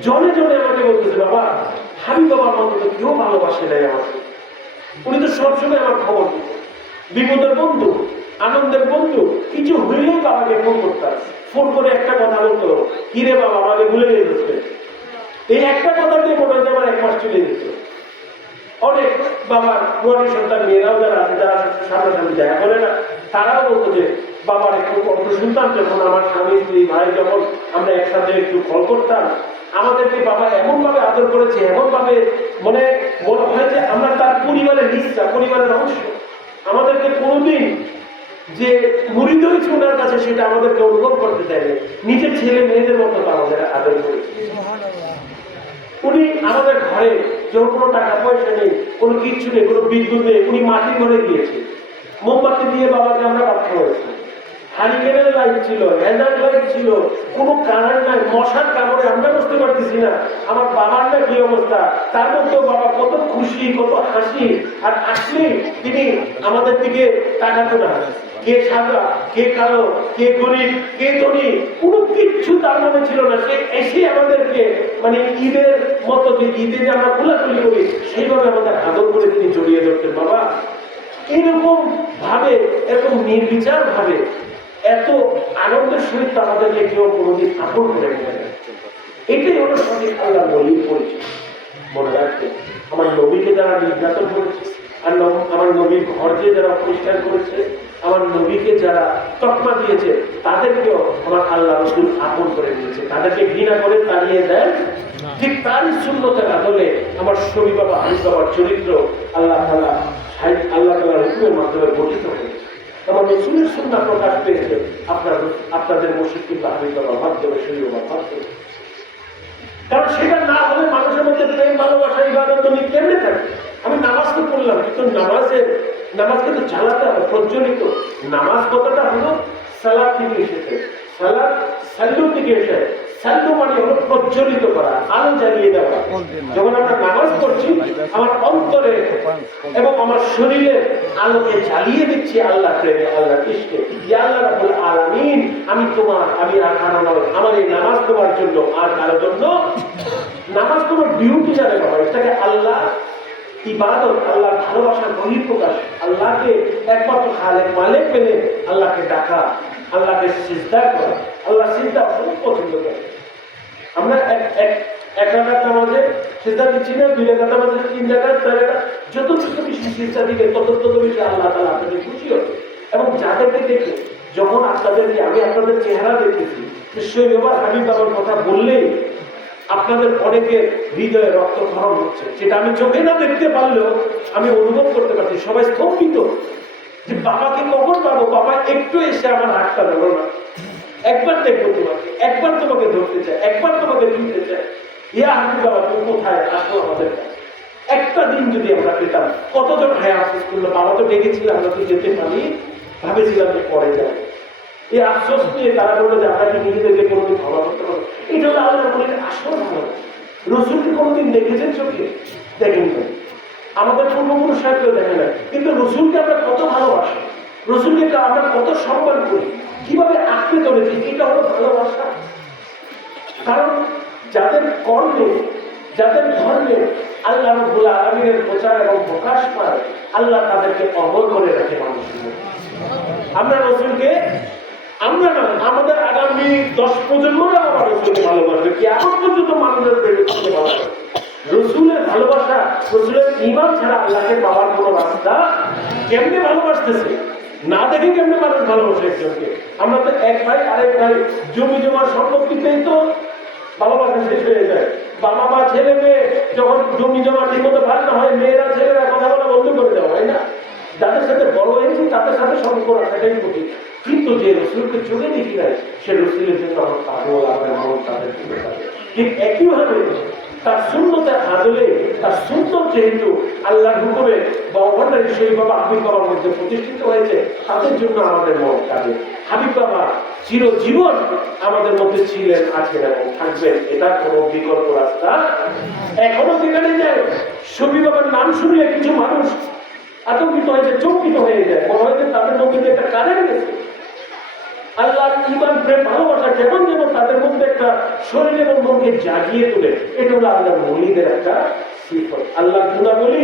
জনে জনে আমাকে বলতেছে, বাবা হাবিব বাবার মতো তো কেউ ভালোবাসে নাই আমাকে। উনি তো সবসময় আমার খবর দিত, বিপদের বন্ধু, আনন্দের বন্ধু, কিছু হইলেই বাবাকে ফোন করতাম, ফোন করে একটা কথা বলতো, কিরে বাবা আমাকে ভুলে গেছে। এই একটা কথা দিয়ে মনে হয় আমার 1 মাস চলে যেত। অনেক বাবার পুরানি সন্তান মেয়েরাও যারা আছে, যারা সামনাসামনি দেখা করে না, তারাও বলতো যে বাবার একটু কষ্ট শুনতাম যখন আমার স্বামী স্ত্রী ভাই যখন আমরা একসাথে একটু কল করতাম, আমাদেরকে বাবা এমন ভাবে আদর করেছে, এমন ভাবে মনে হয় যে আমরা তার পরিবারের হিস্সা, পরিবারের অংশ। আমাদেরকে কোনোদিন যে মুরিদ হয়েছে ওনার কাছে সেটা আমাদেরকে অনুভব করতে চাইলে নিজের ছেলে মেয়েদের মতো আমাদের আদর করেছে। উনি আমাদের ঘরে যখন কোনো টাকা পয়সা নেই, কোনো কিচ্ছু নেই, কোনো বিদ্যুৎ নেই, উনি মাটির ঘরে গিয়েছে, মোমবাতি দিয়ে বাবাকে আমরা বাধ্য হয়েছি। হারিকেনের লাইট ছিল, হ্যাজার্ড লাইট ছিল, কোনো কারেন্ট নাই, মশার কামড়ে আমরা বুঝতে পারতেছি না আমার বাবার না কি অবস্থা। তার মধ্যেও বাবা কত খুশি, কত হাসি, আর আসলে তিনি আমাদের দিকে তাকাতো না। কে সাদা, কে কালো, কে গরিব, কে ধনী, কোনো কিচ্ছু তার মনে ছিল না। সে এসে আমাদেরকে মানে ঈদের মতো, যে ঈদে যে আমরা খোলাখুলি করি সেইভাবে আমাদের আদর করে তিনি জড়িয়ে ধরতেন। বাবা এরকম ভাবে, এরকম নির্বিচার ভাবে, এত আনন্দের সহিত আমাদেরকে কেউ কোনোদিন আপন করে নেবে। এটাই হলো সঠিক আল্লাহ বলির পরিচয়। মনে রাখবে, আমার নবীকে যারা নির্যাতন করেছে, আর আমার নবীর ঘরকে যারা পরিষ্কার করেছে, আমার নবীকে যারা তকমা দিয়েছে, তাদেরকেও আমার আল্লাহ রসুল আপন করে দিয়েছে। তাদেরকে ঘৃণা করে তাড়িয়ে দেন, ঠিক তারই সুন্নতের আদলে আমার শরীফ বাবা হাবিব বাবার চরিত্র আল্লাহ তাআলার হুকুমের মাধ্যমে গঠিত হয়েছে। আমার রসুলের সুন্নাহ প্রকাশ পেয়েছে আপনাদের মসজিদ কিন্তু হাবিব বাবার মাধ্যমে, শরীফ বাবার মাধ্যমে। কারণ সেটা না হলে মানুষের মধ্যে প্রেম, ভালোবাসা, ইবাদত কেমনে থাকে? আমি নামাজ তো পড়লাম, কিন্তু নামাজকে তো চালাতে হবে, প্রজ্বলিত। নামাজ কথাটা হলো সালাত থেকে এসেছে, সালাত সাল্লু থেকে এসে, সাল্লু মানে হলো প্রজ্বলিত করা, আলো জ্বালিয়ে দেওয়া। যখন আমরা নামাজ পড়ছি, আমার অন্তরে এবং আমার শরীরে আলোকে জ্বালিয়ে দিচ্ছি আল্লাহ প্রেমে, আল্লাহ ইশকে। ইয়া আল্লাহ রাব্বুল আলামিন, আমি তোমার, আমি আর কারো নয়, আমার এই নামাজ তোমার জন্য, আর কারোর জন্য। নামাজ কোনো ডিউটি জানে বাবা, এটাকে আল্লাহ ইবাদত, আল্লাহর ভালোবাসার বহিঃপ্রকাশ, আল্লাহকে একমাত্র খালেক মালিক পেলে আল্লাহকে ডাকা, আল্লাহকে সিজদা করা। আল্লাহ সিজদা খুব পছন্দ করে। আমরা এক রাকাত নামাজে সিজদা দিচ্ছি না, 2 রাকাত নামাজে 3 রাকাত 4 রাকাত, যত বেশি সিজদা দিবে তত বেশি আল্লাহ তাআলা আপনাদের খুশি হবে। এবং যাদেরকে দেখে যখন আমি আপনাদের চেহারা দেখতেছি, নিশ্চয়ই এবার হাবিব বাবার কথা বললেই আপনাদের অনেকের হৃদয়ে রক্তক্ষরণ হচ্ছে, যেটা আমি চোখে না দেখতে পারলেও আমি অনুভব করতে পারছি। সবাই স্তম্ভিত যে বাবাকে কখন পাবো, বাবা একটু এসে আমার হাতটা ধরো না, একবার দেখবো তোমাকে, একবার তোমাকে ধরতে চাই, একবার তোমাকে দিতে চাই। ইয়া হাবিব বাবা তুমি কোথায়, আসো আমাদের কাছে। একটা দিন যদি আমরা পেতাম, কতজন ভাই আফসোস করলো, বাবা তো ডেকেছিল আমরা তো যেতে পারি, ভাবেছিলাম যে পরে যাবো। এই আফসোস নিয়ে তারা বললো যে আমরা কি নিজেদেরকে কোনোদিন ক্ষমা করতে পারবো? এটা হলো আল্লাহ বলে আসল ভালো। রসুলকে কোনোদিন দেখেছেন চোখে? দেখেন না, আমাদের পূর্বপুরুষরা কেউ দেখে না, কিন্তু রসুলকে আমরা কত ভালোবাসি, রসুলকে আমরা কত সম্মান করি, কিভাবে আঁকড়ে ধরেছি, এটা হলো ভালোবাসা। কারণ যাদের কর্মে, যাদের ধর্মে আল্লাহ রাব্বুল আলামিনের প্রচার এবং প্রকাশ পায়, আল্লাহ তাদেরকে অবর করে রাখে মানুষের। আমরা রসুলকে, আমরা না, আমাদের আগামী 10 প্রজন্মরা আমার রসুলকে ভালোবাসবে, কি এখন পর্যন্ত মানুষের রসুলকে ভালোবাসবে। রসুলের ভালোবাসা, রসুলের ঈমান ছাড়া আল্লাহকে পাওয়ার কোনো রাস্তা। কেমনে ভালোবাসতেছে না দেখে কেমনে মানুষ ভালোবাসে একজনকে? আমরা তো এক ভাই আরেক ভাই জমি জমা সম্পত্তিতেই তো ভালোবাসা শেষ হয়ে যায়। বাবা মা ছেলে মেয়ে যখন জমি জমা ঠিক মতো ভাগ না হয়, মেয়েরা ছেলেরা কথা বলা বন্ধ করে দেওয়া হয় না। যাদের সাথে বড় হয়েছি তাদের সাথে সম্পর্ক রাখাটাই কঠিন। কিন্তু যে রসুলকে চোখে দেখি নাই, সে রসুলের জন্য আমার পাগল, আমার মন তাদের চলে থাকে। ঠিক একইভাবে তার সুন্নতের আদলে, তার সুন্নত যেহেতু আল্লাহর হুকুমে বাবা সেই বাবা হাবিব বাবার মধ্যে প্রতিষ্ঠিত হয়েছে, তাদের জন্য আমাদের মন কাঁদে। হাবিব বাবা চিরজীবন আমাদের মধ্যে ছিলেন, আছেন এবং থাকবেন, এটা কোনো বিকল্প রাস্তা। এখনো যেখানে যায়, শফি বাবার নাম শুনলে কিছু মানুষ আতঙ্কিত হয়ে যায়, চমকিত হয়ে যায়, মনে হয় যে তাদের মধ্যে একটা কারেন্ট গেছে। আল্লাহর ঈমান, প্রেম, ভালোবাসা যেমন যেমন তাদের মধ্যে একটা শরীর এবং মনকে জাগিয়ে তোলে, এটা হলো আল্লাহর ওলিদের একটা সিফত। আল্লাহর গুণাবলী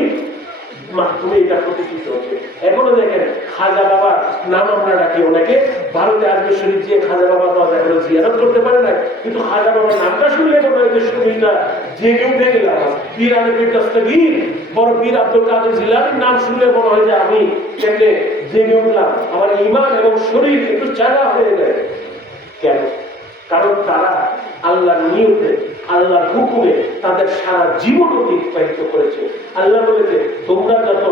মাধ্যমে এটা প্রতিষ্ঠিত হচ্ছে। এখনো দেখেন খাজা বাবার নাম আমরা রাখি, ওনাকে ভারতে আজমের শরীফ যে খাজা বাবার নাম এখনো জিয়ারত করতে পারে না, কিন্তু খাজা বাবার নামটা শুনলে মনে হয় যে শরীরটা জেগে উঠে গেলাম। পীর আলমের দস্তগীর বড় পীর আব্দুল কাদের জিলানীর নাম শুনলে মনে হয় যে আমি কেমনে জেগে উঠলাম, আমার ঈমান এবং শরীর একটু চাঙ্গা হয়ে যায়। কেন? কারণ তারা আল্লাহর নিয়তে, আল্লাহর হুকুমে তাদের সারা জীবন অতিবাহিত করেছে। আল্লাহ বলেছে তোমরা যত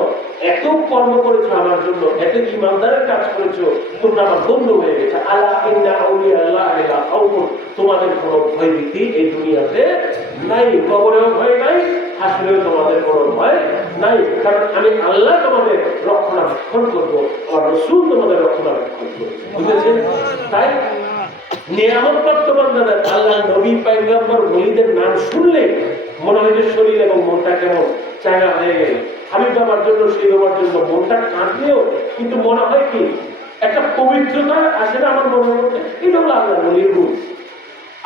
এত কর্ম করেছো আমার জন্য, এত ইমানদারের কাজ করেছো, তোমরা আমার বন্ধু হয়ে গেছে। আলা ইন্না আউলিয়া আল্লাহ লা খাউফুন, তোমাদের কোনো ভয়ভীতি এই দুনিয়াতে নাই, কবরেও ভয় নাই, হাসরেও তোমাদের কোনো ভয় নাই। কারণ আমি আল্লাহ তোমাদের রক্ষণাবেক্ষণ করবো, আমার রাসূল তোমাদের রক্ষণাবেক্ষণ করবো। বুঝেছেন? তাই নিয়ামত প্রাপ্ত বান্দাদের আল্লাহ নবী পয়গম্বর ওলিদের নাম শুনলে মনে হয় যে শরীর এবং মনটা কেমন চাঙ্গা হয়ে গেল। হাবিব বাবার জন্য, সেই বাবার জন্য মনটা কাঁদলেও কিন্তু মনে হয় কি একটা পবিত্রতা আসে না আমার মনের মধ্যে। এটা হলো আল্লাহ নবীর গুণ।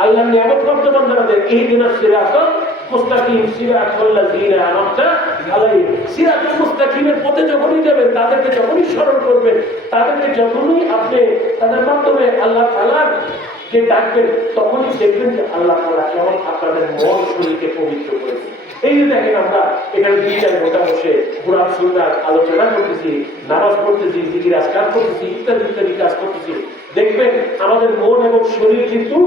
আল্লাহ নিয়ামত প্রাপ্ত বান্দাদের এই দিনের সিরাতুল মুস্তাকিম, সিরাতুল্লাযীনা আনআমতা আলাইহিম, সিরাতুল মুস্তাকিমের পথে যখনই যাবেন, তাদেরকে যখনই স্মরণ করবেন, তাদেরকে যখনই আপনি তাদের মাধ্যমে আল্লাহ তাআলার কে ডাকবেন, তখনই দেখবেন যে আল্লাহ তাআলা কেমন আপনাদের মন শরীরকে পবিত্র করেছে। এই যে দেখেন আমরা এখানে 2-4 ঘন্টা বসে কুরআন সুন্নাহ আলোচনা করতেছি, নামাজ পড়তেছি, জিকির আজকার করতেছি, ইত্যাদি ইত্যাদি কাজ করতেছি, দেখবেন আমাদের মন এবং শরীর কিন্তু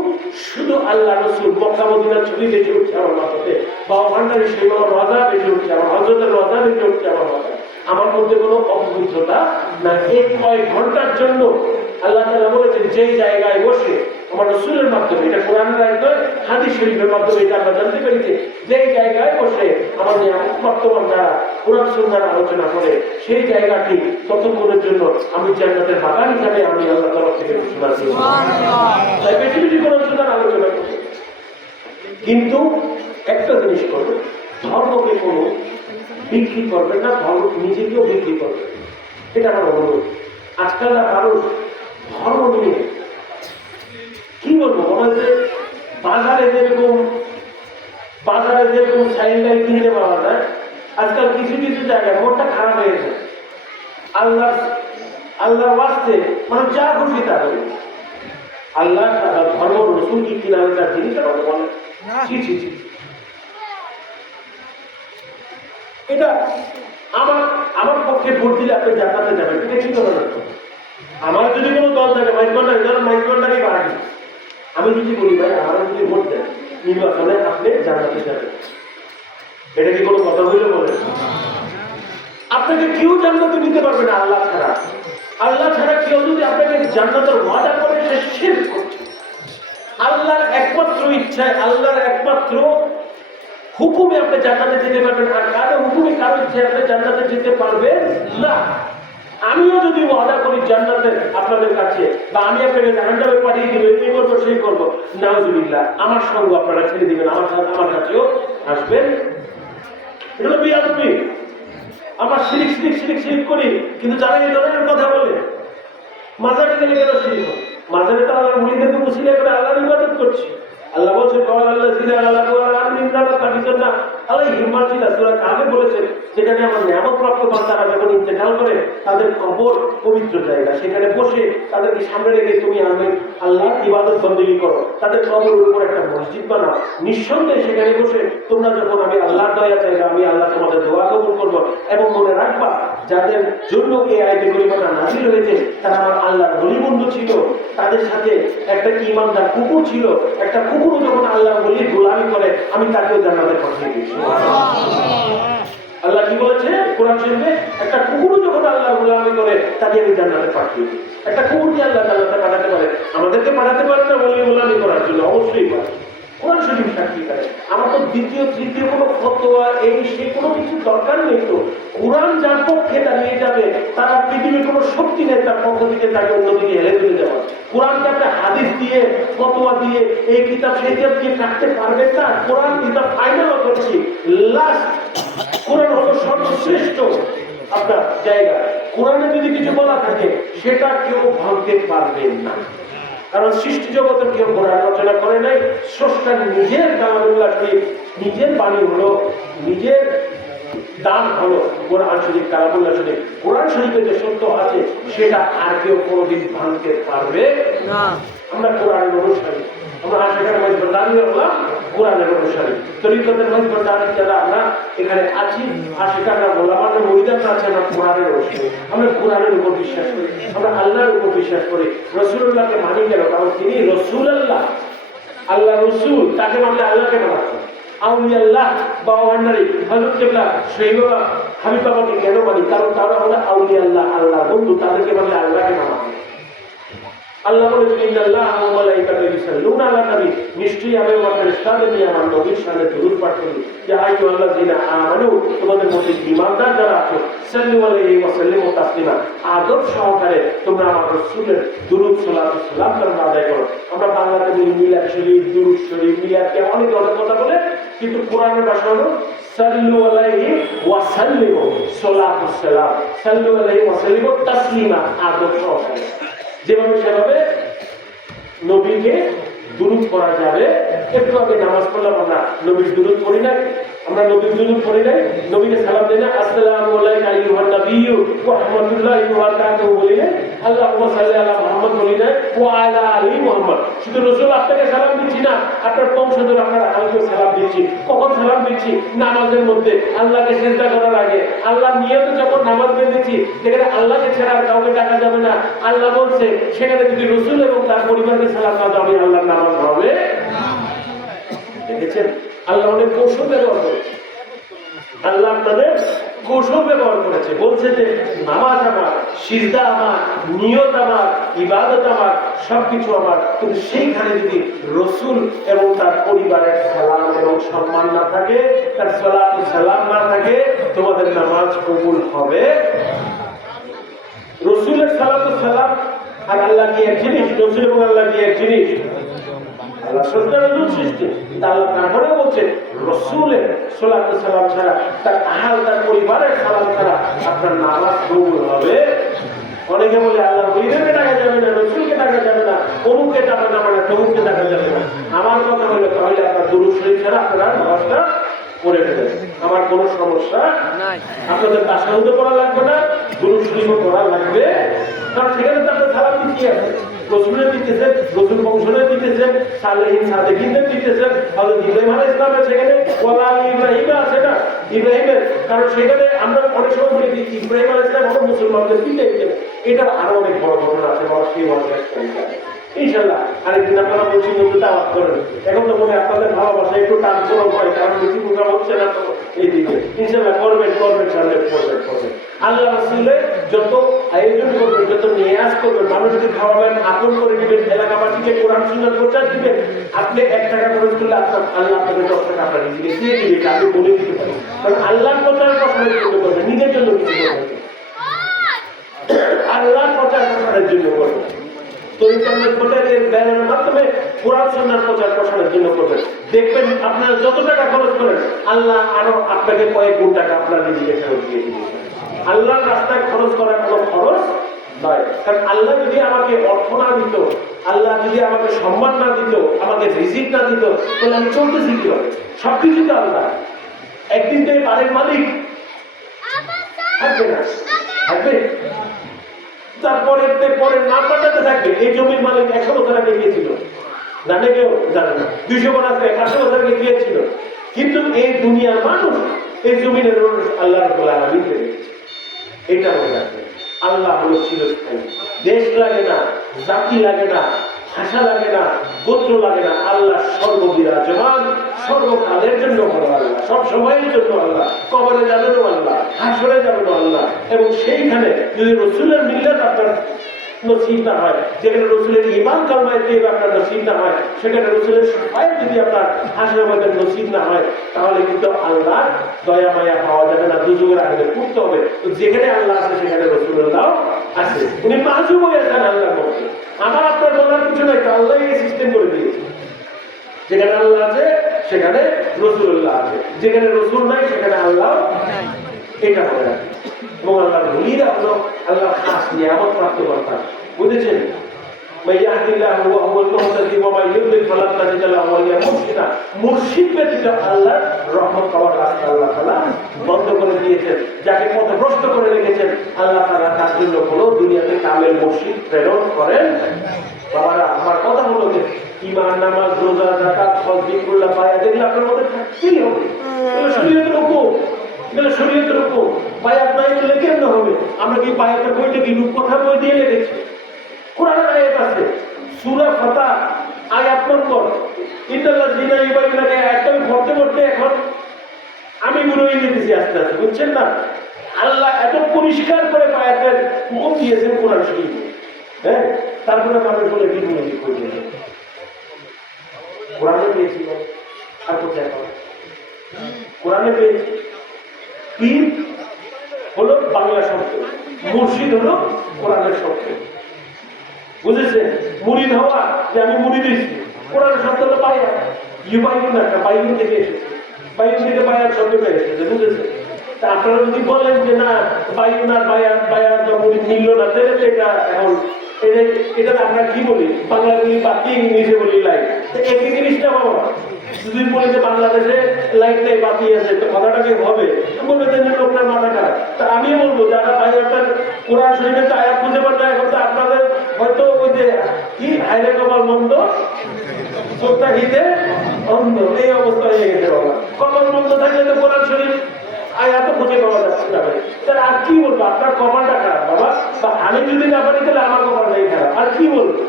শুধু আল্লাহ রাসূল মক্কা মদিনার ছবি বেঁচে উঠছে আমার মাথাতে, বা ভান্ডারি সেই আমার রাজা বেঁচে উঠছে, আমার হযরতের রাজা বেঁচে উঠছে আমার মাথায়। আমার মধ্যে কোনো অপবিত্রতা না। এই কয়েক ঘন্টার জন্য আল্লাহ তাআলা বলেছেন যেই জায়গায় বসে আমার রাসূলের মাধ্যমে, এটা কোরআনের আয়াত নয়, হাদিস শরীফের মাধ্যমে এটা আমরা জানতে পেরেছি, যেই জায়গায় বসে আমাদের বর্তমান দ্বারা কোরআন সুন্নাহর আলোচনা করে, সেই জায়গাটি ততক্ষণের জন্য আমি জান্নাতের বাগান হিসাবে আমি আল্লাহ তরফ থেকে ঘোষণা করি। তাই বেশি বেশি কোরআন সুন্নাহর আলোচনা করবে, কিন্তু একটা জিনিস করবে, ধর্মকে কোনো বিক্রি করবেন না, ধর্ম নিজেকেও বিক্রি করবেন, এটা আমার অনুরোধ। আজকাল মানুষ ধর্ম নিয়ে কি বলবো, আমাদের বাজারে যেরকম সাইন লাইন কিনতে পাওয়া যায়, আজকাল কিছু কিছু জায়গায় মনটা খারাপ হয়ে যায়, আল্লাহর ওয়াস্তে মানে যা খুশি তা করে। আল্লাহ ধর্ম রসুল কি কিনা তার জিনিসের কথা বলে, ছি ছি ছি। এটা আমার পক্ষে ভোট দিলে আপনি জান্নাতে যাবেন, এটা ঠিক হবে না। আমার যদি কোনো দল থাকে মাইজবান্ডারই বাড়ি, আমি যদি বলি ভাই আমার যদি ভোট দেন নির্বাচনে আপনি জান্নাতে যাবেন, এটা কি কোনো কথা হইলে বলে? আপনাকে কেউ জান্নাতে নিতে পারবে না আল্লাহ ছাড়া। আল্লাহ ছাড়া কেউ যদি আপনাকে জান্নাতের ওয়াদা করে সে শিরক করছে। আল্লাহর একমাত্র ইচ্ছায়, আল্লাহর একমাত্র হুকুমে আপনি জান্নাতে যেতে পারবেন, আর কারো হুকুমে কারো ইচ্ছায় আপনি জান্নাতে যেতে পারবেন না। আমিও যদি ওয়াদা করি জান্নাতে আপনাদের কাছে, বা আমি আপনাকে জাহান্নামে পাঠিয়ে দিব, এই করবো সেই করবো, নাউজুবিল্লাহ, আমার সঙ্গ আপনারা ছেড়ে দিবেন, আমার কাছেও আসবেন। এটা হলো বিয়াদবি। আমরা শিরিক করি, কিন্তু যারা এই ধরনের কথা বলে মাজারে গেলে কেন শিরিক হয়? মাজারে তো আল্লাহর মুরিদদেরকে মুসিলা করে আল্লাহর ইবাদত করছি। আল্লাহ বলছে সেখানে আমার নিয়ামত প্রাপ্ত তারা যখন ইন্তেকাল করে তাদের কবর পবিত্র জায়গা, সেখানে বসে তাদেরকে সামনে রেখে তুমি আমি আল্লাহর ইবাদত বন্দেগী করো, তাদের কবরের উপর একটা মসজিদ বানাও। নিঃসন্দেহে সেখানে বসে তোমরা যখন আমি আল্লাহর দয়া চাইবে, আমি আল্লাহ তোমাদের দোয়া কবুল করবো। এবং মনে রাখবা, যাদের জন্য এই আয়াতে কারিমা নাযিল হয়েছে তারা আমার আল্লাহর ওলি বন্ধু ছিল। তাদের সাথে একটা ঈমানদার কুকুর ছিল, একটা কুকুরও যখন আল্লাহর ওলির গোলামি করে আমি তাকেও জান্নাতে পাঠিয়ে দিয়েছি। আল্লাহ কি বলেছে কোরআন শরীফে? একটা কুকুরও যখন আল্লাহর গোলামি করে তাকে আমি জান্নাতে পাঠিয়ে দিই। একটা কুকুরকে আল্লাহ জান্নাতে পাঠাতে পারে, আমাদেরকে পাঠাতে পারে না ওলির গোলামি করার জন্য? অবশ্যই পারে। কোরআন শরীফ সাক্ষী করে। আমার তো দ্বিতীয় তৃতীয় কোনো ফতোয়া এই সে কোনো কিছু দরকার নেই। তো কোরআন যার পক্ষে দাঁড়িয়ে যাবে তারা পৃথিবীর কোনো শক্তি নেই তার পক্ষ থেকে তাকে অন্যদিকে হেলে তুলে যাওয়া। কোরআনকে একটা হাদিস দিয়ে ফতোয়া দিয়ে এই কিতাব সেই কিতাব দিয়ে কাটতে পারবে না। কোরআন কিতাব ফাইনাল অথরিটি, লাস্ট। কোরআন হলো সর্বশ্রেষ্ঠ আপনার জায়গা। কোরআনে যদি কিছু বলা থাকে সেটা কেউ ভাঙতে পারবেন না, কারণ সৃষ্টি জগতের কেউ কোরআন রচনা করে নাই। স্রষ্টা নিজের কালামুল্লাহ শরীফ, নিজের বাণী হলো, নিজের দান হলো কোরআন শরীফ, কালামুল্লাহ শরীফ। কোরআন শরীফে যে সত্য আছে সেটা আর কেউ কোনোদিন ভাঙতে পারবে না। আমরা কোরআনের অনুসারী, আমরা আশিকার মধ্যে দাঁড়িয়ে হলাম কোরআনের অনুসারী। তরিকতের মধ্যে দাঁড়িয়ে যারা আমরা এখানে আছি, আশিকাররা গোলামানের মহিদানরা আছে, আমরা কোরআনের অনুসারী। আমরা কোরআনের উপর বিশ্বাস করি, আমরা আল্লাহর উপর বিশ্বাস করি। রসুল্লাহকে মানি কেন? কারণ তিনি রসুল আল্লাহ, আল্লাহ রসুল, তাকে মানলে আল্লাহকে মানা। আউলিয়া আল্লাহ বা ভান্ডারী হযরত কিবলা শহীদ বাবা হাবিব বাবাকে কেন মানি? কারণ তারা হলো আউলিয়া আল্লাহ, আল্লাহ বন্ধু, তাদেরকে মানলে আল্লাহকে মানা। আল্লাহ বলেছেন ইন্নাল্লাহা ওয়া মালাইকাতাহু ইউসাল্লুনা আলান নবী, নিশ্চয়ই আমি আমার ফেরেশতাদের নিয়ে আমার নবীর শানে দরুদ পাঠ করি। ইয়া আইয়ুহাল্লাযীনা আমানু, তোমাদের মধ্যে ঈমানদার যারা আছো, সাল্লু আলাইহি ওয়া সাল্লিমু তাসলিমা, আদব সহকারে তোমরা আমার রাসূলের দরুদ সালাত সালাম তোমরা আদায় করো। আমরা বাংলাতে বলি মিলাদ শরীফ, দরুদ শরীফ, মিলাদকে অনেক কথা বলে, কিন্তু কোরআনের ভাষা হলো সাল্লু আলাইহি ওয়া সাল্লিমু সালাতু সালাম, সাল্লু আলাইহি ওয়া সাল্লিমু তাসলিমা, আদব সহকারে। যেভাবে সেভাবে নবীকে দুরূদ পড়া যাবে। একটু আগে নামাজ পড়লাম, আমরা নবীর দুরূদ পড়ি নাই, আমরা নবীর দুরূদ পড়ি নাই, নবীকে সালাম দেই না, আসসালামু আলাইকা আইয়ুহান নাবিয়্যু ওয়া রাহমাতুল্লাহি ওয়া বারাকাতুহু বলি না, আল্লাহুম্মা সাল্লি আলা মুহাম্মদ বলি না, ওয়া আলা আলি মুহাম্মদ। শুধু রাসূল আপনাকে সালাম দিচ্ছি না, আপনার বংশধর আপনার আলীকে সালাম দিচ্ছি। কখন সালাম দিচ্ছি? নামাজের মধ্যে, আল্লাহকে সিজদা করার আগে, আল্লাহ নিয়ত যখন নামাজ বেঁধেছি, যেখানে আল্লাহকে ছাড়া আর কাউকে ডাকা যাবে না, আল্লাহ বলছে সেখানে যদি রাসূল এবং তার পরিবারকে সালাম না দাও আল্লাহর নামাজ হবে না। দেখেছেন আল্লাহ অনেক কৌশল ব্যবহার করেছে, আল্লাহ আপনাদের কৌশল ব্যবহার করেছে। বলছে যে নামাজ আমার, সিজদা আমার, নিয়ত আমার, ইবাদত আমার, সবকিছু আমার। কিন্তু সেইখানে যদি রাসূল এবং তার পরিবারের সালাম এবং সম্মান না থাকে, তার সালাত ও সালাম না থাকে, তোমাদের নামাজ কবুল হবে। রাসূলের সালাত ও সালাম আর আল্লাহ কি এক জিনিস? রাসূল এবং আল্লাহ কি এক জিনিস? আল্লাহ সত্য রাসূল সৃষ্টি, আল্লাহ তারপরে বলছে রাসূলের সালাত ও সালাম ছাড়া, তার আহল তার পরিবারের সালাম ছাড়া আপনার নামাজ কবুল হবে। অনেকে বলে আল্লাহ ওলিদেরকে ডাকা যাবে না, রাসূলকে ডাকা যাবে না, অমুককে ডাকা যাবে না, তমুককে ডাকা যাবে না। আমার কথা হলো তাহলে আপনার দুরূদ শরীফ ছাড়া আপনার নামাজটা পড়ে ফেলেন, আমার কোনো সমস্যা নাই। আপনাদের তাসাহুদও করা লাগবে না, দুরূদ শরীফও করা লাগবে, কারণ সেখানে তো আপনার সালাম দিচ্ছি আছে, রসুলের দিতেছেন, রসুল বংশনের দিতেছেন, সালেহীন সাদেকিনদের দিতেছেন, হযরত ইব্রাহিম আলাইহিস সালামের সেখানে ওয়ালা আলী ইব্রাহিম আছে না, ইব্রাহিমের, কারণ সেখানে আমরা অনেক সময় বলি ইব্রাহিম আলাইহিস সালাম হলো মুসলমানদের পিতা। এটা আরো অনেক বড় ঘটনা আছে, বাবা সেই ইনশাল্লাহ আরেকদিন আপনারা বলছি নতুন দাওয়াত করেন। এখন তো মনে আপনাদের ভালোবাসা একটু টান করা হয়, কারণ বেশি প্রোগ্রাম হচ্ছে না তো এইদিকে। ইনশাল্লাহ করবেন সামনে করবেন। আল্লাহ রাসূলের যত আয়োজন করবেন, যত নিয়াজ করবেন, মানুষকে খাওয়াবেন, আপন করে দিবেন, এলাকাবাসীকে কোরআন সুন্নাহ প্রচার দিবেন, আপনি 1 টাকা খরচ করলে আল্লাহ আপনাকে 10 টাকা আপনার নিজেকে দিয়ে দিবে, আমি বলে দিতে পারি। কারণ আল্লাহ প্রচার প্রসারের জন্য করবেন, নিজের জন্য কিছু করবেন, আল্লাহ প্রচার প্রসারের জন্য করবেন। দেখবেন আপনারা যত টাকা খরচ করেন, আল্লাহ আরো আপনাকে কয়েক গুণ টাকা আপনার নিজেকে ফেরত দিয়ে দিবেন। আল্লাহর রাস্তায় খরচ করার কোনো খরচ নয়, কারণ আল্লাহ যদি আমাকে অর্থ না দিত, আল্লাহ যদি আমাকে সম্মান না দিত, আমাকে রিজিক না দিত, তাহলে আমি চলতেছি কিভাবে? সবকিছু তো আল্লাহ। একদিন তো এই বাড়ির মালিক থাকবে না, থাকবে, তারপরে পরে না পাঠাতে থাকবে। এই জমির মালিক 100 বছর আগে গিয়েছিল, জানে কেউ? জানে না। 200 বছর আগে 500 বছর আগে গিয়েছিল, কিন্তু এই দুনিয়ার মানুষ, এই জমিনের মানুষ আল্লাহ রাব্বুল আলামিন পেয়ে গেছে। এটা মনে রাখবে, আল্লাহ হলো চিরস্থায়ী। দেশ লাগে না, জাতি লাগে না, ভাষা লাগে না, গোত্র লাগে না, আল্লাহ সর্ববিরাজমান, সর্বকালের জন্য বড় আল্লাহ, সব সময়ের জন্য আল্লাহ। কবরে যাবেনও আল্লাহ, হাসরে যাবেনও আল্লাহ। এবং সেইখানে যদি রসুলের মিল্লাত আপনার নসিব না হয়, যেখানে রসুলের ঈমান কালমায় তেল আপনার নসিব না হয়, সেখানে রসুলের শাফায়াত যদি আপনার হাসরের মধ্যে নসিব না হয়, তাহলে কিন্তু আল্লাহ দয়া মায়া পাওয়া যাবে না, দুজকের আগে পড়তে হবে। যেখানে আল্লাহ আছে সেখানে রসুল্লাহ আছে, উনি মাহজুব হয়ে আছেন আল্লাহর মধ্যে। আমার আপনার বলার কিছু নাই, আল্লাহ এই সিস্টেম করে দিয়েছে। যেখানে আল্লাহ আছে সেখানে রসুল্লাহ আছে, যেখানে রসুল নাই সেখানে আল্লাহ নাই। এটা মনে রাখে। এবং আল্লাহর বলিরা হলো আল্লাহ খাস নিয়ামত প্রাপ্ত কর্তা, বুঝেছেন? মুর্শিদ ব্যতীত আল্লাহর রহমত পাওয়ার রাস্তা আল্লাহ তাআলা বন্ধ করে দিয়েছেন। যাকে পথভ্রষ্ট করে রেখেছেন, আল্লাহ তাআলা তার জন্য কোনো দুনিয়াতে কামেল মুর্শিদ প্রেরণ করেন। বাবারা, আমার কথা হলো যে ঈমান, নামাজ, রোজা, যাকাত, হজ, জিকিরুল্লাহ, বায়াত এগুলো আপনার মধ্যে থাকতেই হবে। এগুলো শরীয়তের হুকুম, এগুলো শরীয়তের হুকুম। বায়াত নাই করলে কেমন হবে? আমরা কি বায়াতের বইটা কি রূপকথার বই দিয়ে লিখেছি? কোরআনের আয়াত আছে, সূরা ফাতিহা আয়াত নম্বর ইন্নাল্লাযীনা ইউবাইয়ুনাকা, একটা পড়তে পড়তে এখন আমি গুলো এনে দিয়েছি আস্তে আস্তে, বুঝছেন না? আল্লাহ এত পরিষ্কার করে বায়াতের হুকুম দিয়েছেন কোরআন শরীফে। হ্যাঁ, তারপরে মানুষ বলে বিভ্রান্ত করছে, কোরআনে পেয়েছিল আর কোথায় পাবে? কোরআনে পেয়েছি। পীর হলো বাংলা শব্দ, মুর্শিদ হলো কোরআনের শব্দ, বুঝেছে? মুরিদ হওয়া, যে আমি মুরিদ হয়েছি, কোরআনের শব্দ হলো বায়াত। ইউবাইয়ুনাকা বাইয়ুন থেকে এসেছে, বাইয়ুন থেকে বায়াত শব্দটা এসেছে, বুঝেছে? তা আপনারা যদি বলেন যে না বাইয়ুন আর বায়াত বা মুরিদ মিলল না, তাহলে এটা এখন এটা আমরা কি বলি? বাংলা বলি বাতি, ইংলিশে বলি লাইট। একই জিনিসটা বাবা, যদি বলি যে বাংলাদেশে লাইট নেই, বাতি আছে, তো কথাটা কি হবে? বলবে যে লোকটার মাথা খারাপ। তা আমি বলবো যারা বায়াতের কোরআন শরীফের আয়াত খুঁজে পান না, এখন তো আপনাদের হয়তো ওই যে কি হাইরে কপাল মন্দ, চোখটা হিতে অন্ধ, এই অবস্থা হয়ে গেছে বাবা। কপাল মন্দ থাকলে তো কোরআন শরীফ আয়াত খুঁজে পাওয়া যাচ্ছে না। তাহলে আর কি বলবো? আপনার কপালটা খারাপ বাবা, বা আমি যদি না পারি তাহলে আমার কপালটাই খারাপ, আর কি বলবো?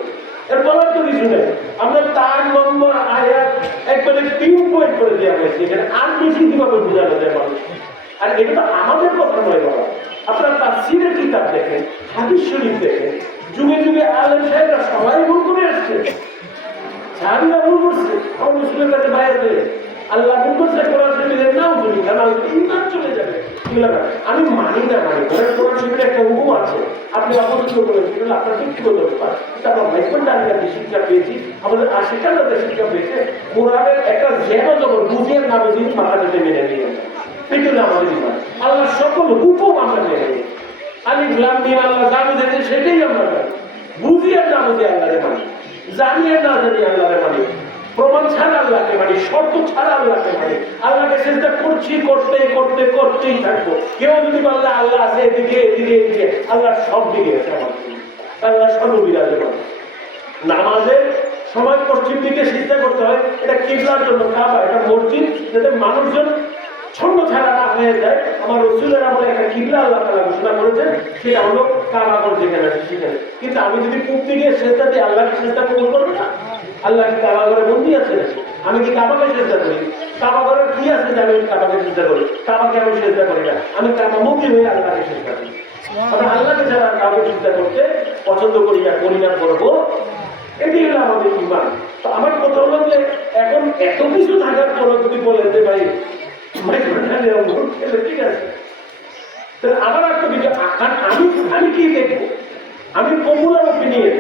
এর বলার তো কিছু নেই। আমরা তার নম্বর আয়াত একবারে পিন পয়েন্ট করে দেওয়া হয়েছে, এখানে আর বেশি কিভাবে বোঝানো যায় মানুষ? আর এটা তো আমাদের কথা নয় বাবা। আপনার তাফসীরের কিতাব দেখেন, হাদিস শরীফ দেখেন, যুগে যুগে আলেম সাহেবরা সবাই ভুল করে আসছে, সাহাবীরা ভুল করছে, আমার মুসলিমের কাছে বাইরে আল্লাহ ভুল করছে, কোরআন শরীফের নাম বলি কারণ ইমান চলে যাবে। আমি মানি না, কোরআন শরীফের একটা হুকুম আছে, আপনি অপছন্দ করেছেন, আপনার ব্যক্তিগত ব্যাপার। আমরা ভাইসবেন্ড আমি শিক্ষা পেয়েছি, আমাদের আশিকার শিক্ষা পেয়েছে, কোরআনের একটা জ্ঞান যখন বুঝিয়ে না বুঝি মাথা পেতে মেনে নিয়ে পেটে আমাদের ইমান। আল্লাহ সকল হুকুম আমরা মেনে নিই, আলিফ লাম মিম আল্লাহ যা বুঝেছে সেটাই আমরা জানি, বুঝিয়ে না বুঝি আল্লাহরে মানি, জানিয়ে না জানি আল্লাহরে মানি। প্রমাণ ছাড়া আল্লাহকে মানি, শর্ত ছাড়া আল্লাহকে মানি। আল্লাহকে চেষ্টা করতেই থাকবো। কেউ যদি বলে আল্লাহ আছে এদিকে আল্লাহ সব দিকে আছে, আল্লাহ সর্ববিরাজমান। নামাজের সময় পশ্চিম দিকে সিজদা করতে হয়, এটা কিবলার জন্য কাবা, এটা মসজিদ, যাতে মানুষজন ছন্ন ছাড়া না হয়ে যায়। আমার রাসূলের আমলে একটা কিবলা আল্লাহ তাআলা ঘোষণা করেছেন, সেটা হলো কাবাগর, যেখানে আছে সেখানে। কিন্তু আমি যদি পূব দিকে সিজদা দিই, আল্লাহকে সিজদা কবুল করবে না? আল্লাহ কি কাবাগরে বন্দী আছে? আমি কি কাবাকে সিজদা করি? কাবাগরে কি আছে যে আমি কাবাকে সিজদা করি? কাবাকে আমি সিজদা করি না, আমি কাবামুখী হয়ে আল্লাহকে সিজদা করি। আমরা আল্লাহকে ছাড়া কাউকে চিন্তা করতে পছন্দ করি না করবো, এটি হলো আমাদের ঈমান। তো আমার কথা হলো যে এখন এত কিছু থাকার পরও যদি বলেন যে ভাই ঠিক আছে, তাহলে আবার একটা কিছু আমি কি দেখবো? আমি পপুলার ওপিনিয়ন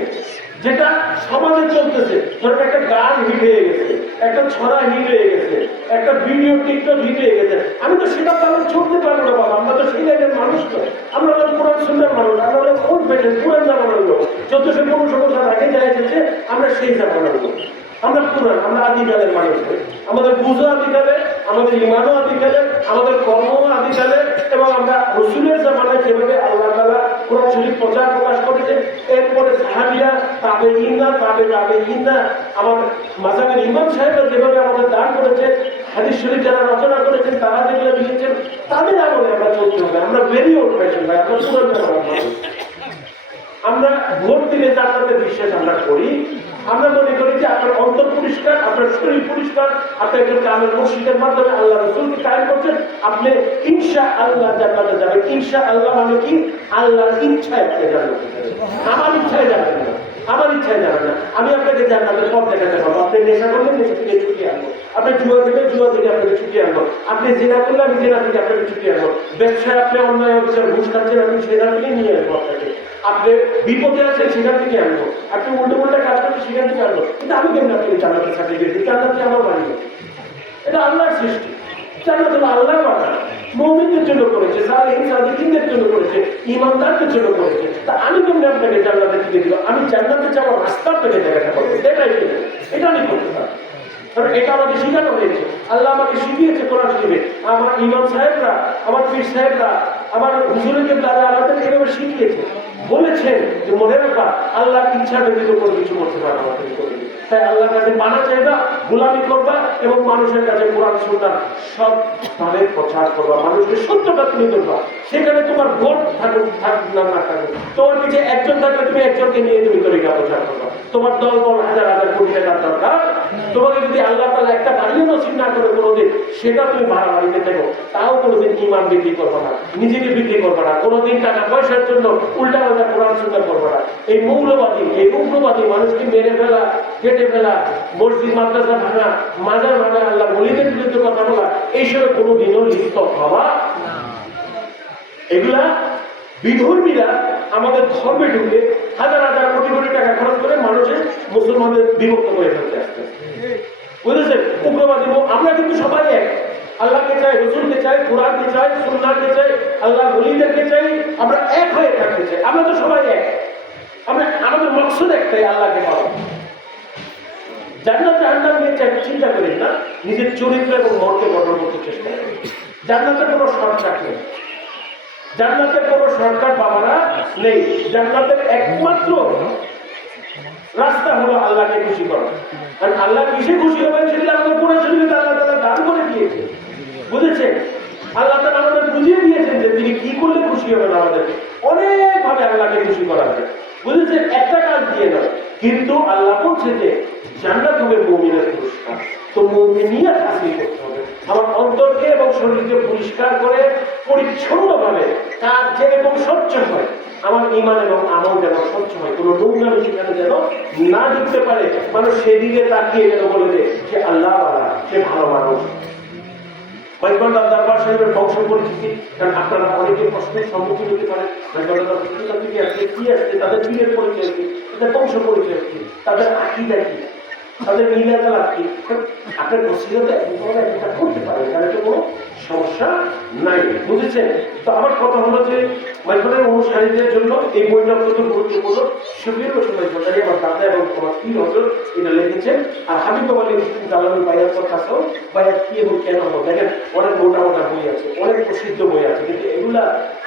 যেটা সমাজে চলতেছে, ধরেন একটা গান হিট হয়ে গেছে, একটা ছড়া হিট হয়ে গেছে, একটা ভিডিও টিকটক হিট হয়ে গেছে, আমি তো সেটা তাহলে চলতে পারবো না বাবা। আমরা তো সেই লাইনের মানুষ তো, আমরা হলো পুরান সুন্দর মানুষ, আমরা হলো কোন পেটেন পুরান জামানোর লোক। 1400-1500 বছর আগে যা এসেছে আমরা সেই জামানোর লোক, আমরা পুরান, আমরা আদিকালের মানুষ। আমাদের বুঝো আদিকালে, আমাদের ইমানও আদিকালে, আমাদের কর্মও আদিকালে, এবং আমরা রাসূলের জামানায় যেভাবে আল্লাহ তাআলা কোরআন শরীফ প্রকাশ করেছে, এরপরে সাহাবীরা তাবেঈনরা আমার মাযহাবের ইমাম সাহেবরা যেভাবে আমাদের দান করেছে, হাদিস শরীফ যারা রচনা করেছেন তারা যেগুলো লিখেছেন, তাদের আমলে আমরা চলতে হবে। আমরা ভেরি ওল্ড ফ্যাশন ভাই, আমরা পুরান জামানার মানুষ। আমরা ভোট দিলে জান্নাতের বিশ্বাস আমরা করি। আমরা মনে করি যে আপনার অন্তর পরিষ্কার, আপনার শরীর পরিষ্কার, আপনি একজন কামেল মুর্শিদের মাধ্যমে আল্লাহ রাসূলকে কায়েম করছেন, আপনি ইনশাআল্লাহ জান্নাতে যাবেন। ইনশাআল্লাহ মানে কি? আল্লাহর ইচ্ছায় আপনি জান্নাতে যাবেন, আমার ইচ্ছায় যাবেন না, আমার ইচ্ছায় যাবেন না। আমি আপনাকে জান্নাতের পথ দেখাতে পারবো। আপনি নেশা করলে নেশা থেকে ছুটিয়ে আনবো, আপনি জুয়া থেকে আপনাকে ছুটিয়ে আনবো, আপনি জেনা করলে আমি জেনা থেকে আপনাকে ছুটিয়ে আনবো, ব্যবসায় আপনি অন্যায় অবিচার ঘুষ খাচ্ছেন, আমি সেখান থেকে নিয়ে আসবো আপনাকে, আপনি বিপদে আছেন সেখান থেকে আনবো, আপনি উল্টো কাজ করছেন সেখান থেকে আনবো। কিন্তু আমি কেন আপনাকে জান্নাতের সার্টিফিকেট দিই? জান্নাত আমার বাড়ি, এটা আল্লাহর সৃষ্টি। জান্নাত হলো আল্লাহর বাগান, মুমিনদের জন্য করেছে, সাদিকদের জন্য করেছে, ঈমানদারদের জন্য করেছে। তা আমি কেমনে আপনাকে জান্নাতে টিকে দিব? আমি জান্নাতে যাওয়ার রাস্তা আপনাকে দেখাতে পারবো, এটা আমি করতে পারবো। কারণ এটা আমাকে শিখানো হয়েছে, আল্লাহ আমাকে শিখিয়েছে কোরআন শরীফে। আমার ইমাম সাহেবরা, আমার পীর সাহেবরা, আমার হুজুরকে তারা আমাদের এইভাবে শিখিয়েছে, বলেছেন যে মনে রাখবা আল্লাহর ইচ্ছা ব্যতীত কোনো কিছু করতে পারবে না। তাই আল্লাহর কাছে মানা চাইবা, গোলামি করবা, এবং মানুষের কাছে কোরআন সুন্নাহ সব ভাবে প্রচার করবা, মানুষকে সত্যটা তুলে ধরবা। সেখানে তোমার ভোট থাকুক না থাকুক, তোমার পিছিয়ে একজন থাকলে তুমি একজনকে নিয়ে তুমি তরিকা প্রচার করবা। তোমার দল হাজার কোটি টাকার দরকার, তোমাকে যদি আল্লাহ তাআলা একটা বাড়িও নসিব না করে কোনোদিন, সেটা তুমি ভাড়া বাড়িতে থাকো, তাও কোনোদিন ঈমান বিক্রি করবো না, নিজেকে বিক্রি করবো না, কোনোদিন টাকা পয়সার জন্য উল্টা পাল্টা কোরআন সুন্নাহ করবো না। এই মৌলবাদী, এই উগ্রবাদী মানুষকে মেরে ফেলা, কেটে ফেলা, মসজিদ মাদ্রাসা ভাঙা, মাজার ভাঙা, আল্লাহ ওলিদের বিরুদ্ধে কথা বলা, এইসবে কোনোদিনও লিপ্ত হওয়া। এগুলা বিধর্মীরা আমাদের ধর্মে ঢুকে হাজার কোটি টাকা খরচ করে মানুষের মুসলমানদের বিভক্ত করে ফেলতে আসতে, বুঝেছেন? উগ্রবাদী আমরা কিন্তু সবাই এক, আল্লাহকে চাই, রাসূলকে চাই, কোরআনকে চাই, সুন্নাহকে চাই, আল্লাহ ওলিদেরকে চাই, আমরা এক হয়ে থাকতে চাই। আমরা তো সবাই এক, আমাদের মকসদ একটাই, আল্লাহকে পাওয়া। জান্নাত জাহান্নাম নিয়ে চিন্তা করেন না, নিজের চরিত্র এবং মনকে গঠন করতে চেষ্টা করেন। জান্নাতের কোনো শর্টকাট নেই, জান্নাতের কোনো শর্টকাট বাবারা নেই। জান্নাতের একমাত্র রাস্তা হলো আল্লাহকে খুশি করা। আর আল্লাহ কিসে খুশি হবেন সেটা আমাদের পুরো শরীরে আল্লাহ তাআলা দান করে দিয়েছে, বুঝেছেন? আল্লাহ তাআলা আমাদের বুঝিয়ে দিয়েছেন যে তিনি কি করলে খুশি হবেন। আমাদেরকে অনেকভাবে আল্লাহকে খুশি করা যায়, বুঝেছেন? একটা কাজ দিয়ে না, কিন্তু আল্লাহ বলছে যে জান্নাত হবে মুমিনের পুরস্কার। তো মুমিনিয়াত হাসিল করতে হবে, আমার অন্তরকে এবং শরীরকে পরিষ্কার করে পরিচ্ছন্নভাবে কাজ যেরকম স্বচ্ছ হয়, আমার ঈমান এবং আমল যেন স্বচ্ছ হয়, কোনো নোংরামি সেখানে যেন না ঢুকতে পারে। মানুষ সেদিকে তাকিয়ে যেন বলে যে সে আল্লাহওয়ালা, সে ভালো মানুষ। বাইকবান্ধার দরবার সাহেবের বংশ পরিচিতি, কারণ আপনারা অনেকে প্রশ্নের সম্মুখীন হতে পারেন, বাইকবান্ধার থেকে আসছে, কি আসছে, তাদের পীরের পরিচয় কি, তাদের বংশ পরিচয় কি, তাদের আকীদা কি, তাদের মিলাদ কি, আপনার বসিরতে এটা করতে পারেন, তাহলে তো কোনো সমস্যা নাই, বুঝেছেন? তো আমার কথা হলো যে মাইকবান্ধার অনুসারীদের জন্য এই বইটা অত্যন্ত গুরুত্বপূর্ণ। সুপ্রিয় দর্শক, আমার দাদা এবং আমার পীর হযরত এটা লিখেছেন। আর হাবিব বাবা লিখেছেন জালালুল বায়াতের কাছেও বায়াত কি এবং কেন হবে। দেখেন অনেক মোটা মোটা বই আছে, অনেক প্রসিদ্ধ বই আছে, কিন্তু এগুলা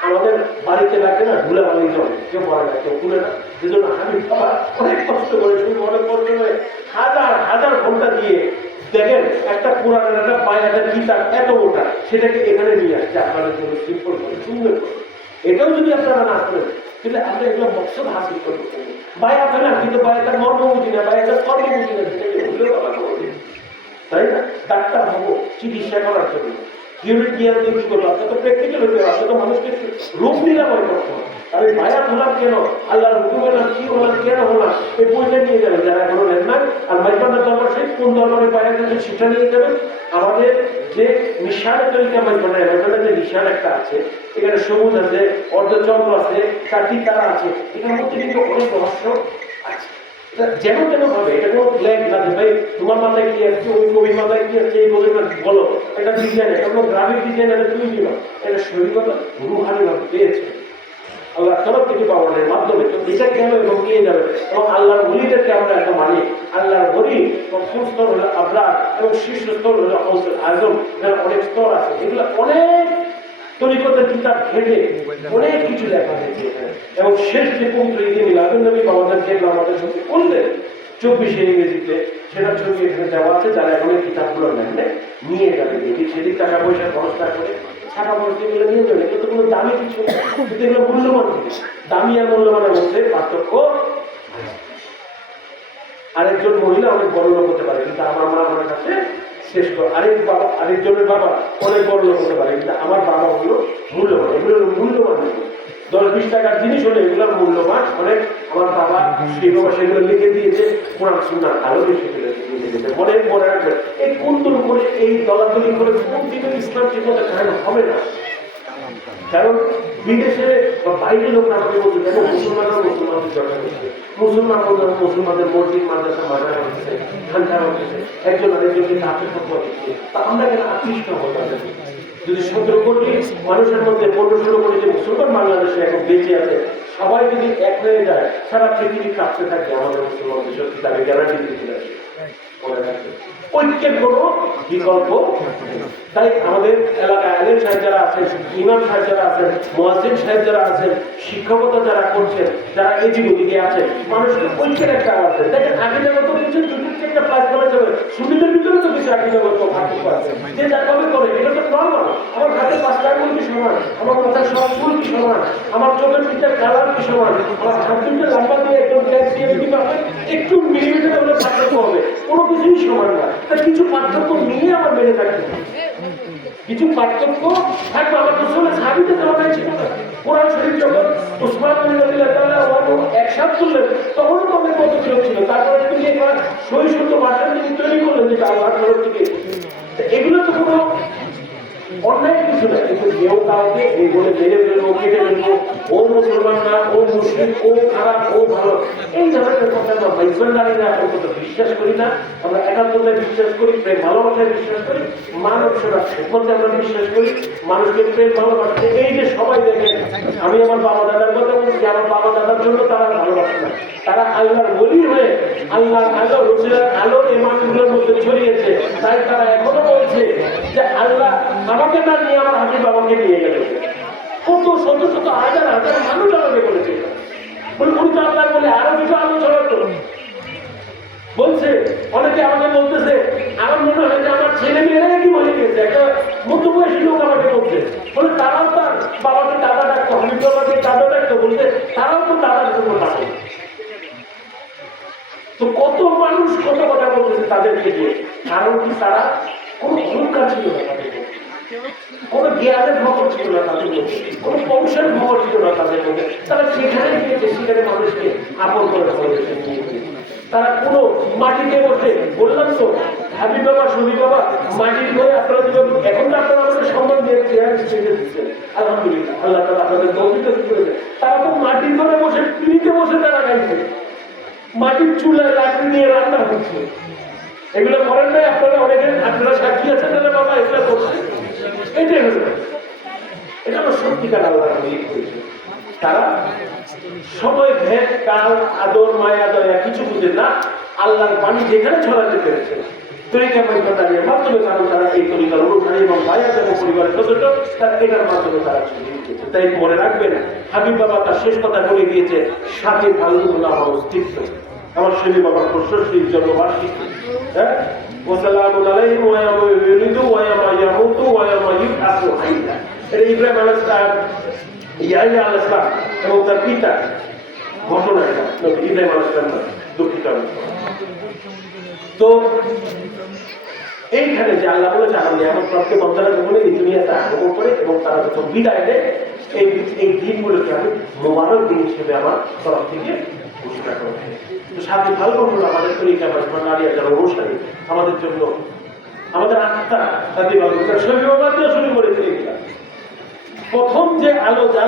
আমাদের বাড়িতে লাগে না, ধুলাবালি জমে, কেউ পড়ে না, কেউ খুলে না। সেজন্য হাবিব বাবা অনেক কষ্ট করে, শুধু অনেক কষ্ট করে হাজার হাজার ঘন্টা দিয়ে দেখেন একটা কোরআনের একটা বায়াতের কিতাব এত মোটা, সেটাকে এখানে নিয়ে আসছে আপনাদের জন্য সিম্পল করে, সুন্দর করে। এটাও যদি আপনারা না করেন তাহলে আমরা এগুলো মকসদ হাসিল করতে পারবো। বায়াত হয় না, কিন্তু বায়াতের মর্ম বুঝি না, বায়াতের কর্ম বুঝি না, তাই না? ডাক্তার হবো চিকিৎসা করার জন্য, থিওরি জ্ঞান দিয়ে কি করবো? আপনার তো প্র্যাকটিক্যাল হতে হবে, আপনার তো মানুষকে রোগ নিরাময় করতে হবে। আর এই বায়াত হলাম কেন, আল্লাহর হুকুম হলাম, কি হলাম, কেন হলাম, এই বইটা নিয়ে যাবেন যারা এখনো নেন না। আর মাইজবান্ডার দরবার সেই কোন দরবারে বায়াত আছে সেটা নিয়ে যাবেন। আমাদের যে নিশান তরিকা মাইজবান্ডার যে নিশান একটা আছে, এখানে সবুজ আছে, অর্ধচন্দ্র আছে, চারটি তারা আছে, এটার মধ্যে কিন্তু অনেক রহস্য আছে। যেন তেন ভাবে এটা কোনো ফ্ল্যাগ না যে ভাই তোমার মাথায় কি আছে, ওই কবির মাথায় কি আছে, এই কবির বলো, এটা ডিজাইন, এটা কোনো গ্রাফিক ডিজাইন, এটা তুমি দিল, এটা শরীরগত রুহানি ভাবে পেয়েছে আল্লাহ তরফ থেকে পাওয়ানোর মাধ্যমে। তো এটা কেন এবং নিয়ে যাবে, এবং আল্লাহর ওলিদেরকে আমরা এত মানি। আল্লাহর ওলি প্রথম স্তর হলো আবরার এবং শীর্ষ স্তর হলো গৌসুল আজম। এখানে অনেক স্তর আছে, এগুলো অনেক তরিকতের কিতাব ঘেটে অনেক কিছু লেখা হয়েছে এখানে। এবং শেষ যে পবিত্র ঈদে মিলাদুন নবী আমাদের যেগুলো আমাদের সঙ্গে করলেন 24শে ইংরেজিতে, সেটা ছবি এখানে দেওয়া আছে। যারা এখন এই কিতাবগুলো নেন নিয়ে যাবে, দেখি সেদিক টাকা পয়সা খরচ না করে ছাড়া পয়সা এগুলো নিয়ে যাবে। এগুলো তো কোনো দামি কিছু না, কিন্তু এগুলো মূল্যবান জিনিস। দামি আর মূল্যবানের মধ্যে পার্থক্য। আরেকজন মহিলা অনেক বড় লোক হতে পারে, কিন্তু আমার মা আমার কাছে শ্রেষ্ঠ। আরেকজনের বাবা অনেক বড় লোক হতে পারে, কিন্তু আমার বাবা হলো মূল্যবান। এগুলো মূল্যবান 10-20 টাকার জিনিস হলে এগুলোর মূল্যবান অনেক। আমার বাবা সেই বাবা সেগুলো লিখে দিয়েছে, কোরআন সুন্নাহ আরো বেশি লিখে দিয়েছে। মনে রাখবেন, এই কুন্দর করে এই দলাদলি করে কোন দিনের ইসলাম ঠিকমতো কায়েম হবে না। কারণ বিদেশে বা বাইরের লোকরা আমাকে বলতে দেখো মুসলমানরা মুসলমানদের জড়া করছে, মুসলমানদের মসজিদ মাদ্রাসা মাজার হচ্ছে, ঠান্ডা হচ্ছে, একজন আরেকজনকে কাপড় ফটোয়া দিচ্ছে। তা আমরা কেন আকৃষ্ট হবো তাদের? যদি 17 কোটি মানুষের মধ্যে 15-16 কোটি যে মুসলমান বাংলাদেশে এখন বেঁচে আছে, সবাই যদি এক হয়ে যায়, সারা পৃথিবী কাঁপতে থাকবে আমাদের মুসলমানদের সত্যি, তাকে গ্যারান্টি দিতে আসে। মনে রাখবে, ঐক্যের কোনো বিকল্প। তাই আমাদের এলাকায় আলেম সাহেব যারা আছেন, ইমাম সাহেব যারা আছেন, মুয়াজ্জিন সাহেব যারা আছেন, শিক্ষকতা যারা করছেন, যারা এদিক ওদিকে আছেন, মানুষকে ঐক্যের একটা আওয়াজ দেন। দেখেন আকিদাগত কিছু একটা প্লাস করা যাবে, সুবিধার ভিতরে তো কিছু আকিদাগত পার্থক্য আছে, যে যা কবে করে এটা তো নর্মাল। আমার হাতে 5টা আঙুল কি সমান, আমার মাথার সব চুল কি সমান, আমার চোখের পিঠের কালার কি সমান, আমার হাত দুটো লম্বা দিয়ে একদম ট্যাক্স দিয়ে যদি পাবে একটু মিলিমিটার হলে পার্থক্য হবে, কোনো কিছুই সমান না। তাই কিছু পার্থক্য নিয়ে আমার মেনে থাকতে হবে, কিছু পার্থক্য থাকবে। আমার রসুলের সাহাবীদের জামানায় ছিল না। কোরআন শরীফ যখন উসমান রাদিয়াল্লাহু তাআলা একসাথ করলেন, তখনও তো অনেক মতবিরোধ ছিল। তারপরে তিনি একবার সহিষ্ণুত ভাষা তিনি তৈরি করলেন, যেটা আল্লাহর তরফ থেকে। এগুলো তো কোনো অন্যায় কিছু না, কিন্তু কেউ কাউকে এই বলে মেরে ফেলবো, কেটে ফেলবো, ও মুসলমান না, ও মুসলিম, ও খারাপ, ও ভালো, এই ধরনের কথা আমরা মাইজবান্ডারিরা অন্তত বিশ্বাস করি না। আমরা একাত্মতায় বিশ্বাস করি, প্রেম ভালোবাসায় বিশ্বাস করি, মানব সেবা মধ্যে আমরা বিশ্বাস করি, মানুষকে প্রেম ভালোবাসতে। এই যে সবাই দেখেন, আমি আমার বাবা দাদার কথা বলছি, আমার বাবা দাদার জন্য তারা ভালোবাসে না, তারা আল্লাহর ওলি হয়ে আল্লাহর আলো রসুলের আলো ইমানগুলোর মধ্যে ছড়িয়েছে। তাই তারা এখনো বলছে যে আল্লাহ আমাকে না নিয়ে আমার হাবিব বাবাকে নিয়ে গেল। কত শত শত হাজার হাজার মানুষ আমাকে বলেছে, উনি তো আল্লাহ বলে আরো কিছু আলো ছড়াতো বলছে। অনেকে আমাকে বলতেছে, আমার মনে হয় যে আমার ছেলে মেয়েরা কি বলে গেছে, একটা মধ্যবয়সী লোক আমাকে বলছে, বলে তারাও তার বাবাকে দাদা ডাকতো, হাবিব বাবাকে দাদা ডাকতো, বলতে তারাও তো দাদার জন্য ডাকে। তো কত মানুষ কত কথা বলতেছে তাদেরকে দিয়ে, কারণ কি তারা কোনো অহংকার ছিল না তাদের মধ্যে, কোনো জ্ঞানের খবর ছিল না তাদের মধ্যে, কোনো কৌশল খবর ছিল না তাদের মধ্যে। তারা সেখানে গিয়েছে, সেখানে মানুষকে আপন করে ফেলেছে। তারা কোনো মাটিতে বসে, বললাম তো হাবিব বাবা শহীদ বাবা মাটির ঘরে আপনারা এখন তো আপনারা আমাদের সম্মান দিয়ে দিচ্ছেন, আলহামদুলিল্লাহ, আল্লাহ তাআলা আপনাদের তৌফিক করেছে। তারা তো মাটির ঘরে বসে, পিড়িতে বসে তারা গাইছে, মাটির চুলায় লাকড়ি দিয়ে রান্না হচ্ছে। এগুলো করেন নাই আপনারা? অনেকে আপনারা সাক্ষী আছেন না বাবা, এগুলো করছে। এটাই হলো, এটা হলো সত্যিকার আল্লাহ করেছে। তারা সময় ভেদ কাল আদর মায়া দয়া কিছু বুঝে না, আল্লাহর বাণী যেখানে ছড়াতে পেরেছে তরিকা পরিবর্তনের মাধ্যমে, কারণ তারা এই তরিকার অনুসারী এবং বায়াত এবং পরিবারের সদস্য, তারা এটার মাধ্যমে তারা ছড়িয়ে দিয়েছে। তাই মনে রাখবেন, হাবিব বাবা তার শেষ কথা বলে গিয়েছে, 7 ফাল্গুন হলো আমার অস্তিত্ব, আমার শরীর বাবার 65 জন্মবার্ষিকী। হ্যাঁ, ওয়াসালামু আলাইহি ওয়া ইয়াউলিদু ওয়া ইয়ামুতু ওয়া ইউবআসু হাইয়া। এটা ইব্রাহিম আলাইহিস সালাম, ইয়াহইয়া আলাইহিস সালাম এবং তার পিতা ঘটনা, এটা ইব্রাহিম আলাইহিস সালাম দুঃখিত। তো এইখানে যে আল্লাহ বলেছে, আমি এমন প্রাপ্ত বন্ধনা যখন এই দুনিয়াতে আগমন করে এবং তারা যখন বিদায় দেয়, এই দিনগুলোকে আমি মোবারক দিন হিসেবে আমার তরফ থেকে ঘোষণা করে থাকি। তো 7 ফাল্গুন হলো আমাদের তরিকা বা নারীরা যারা অনুসারী, আমাদের জন্য আমাদের আত্মা 7 ফাল্গুন শরীর শুরু করেছে। প্রথম যে আলো জ্বালা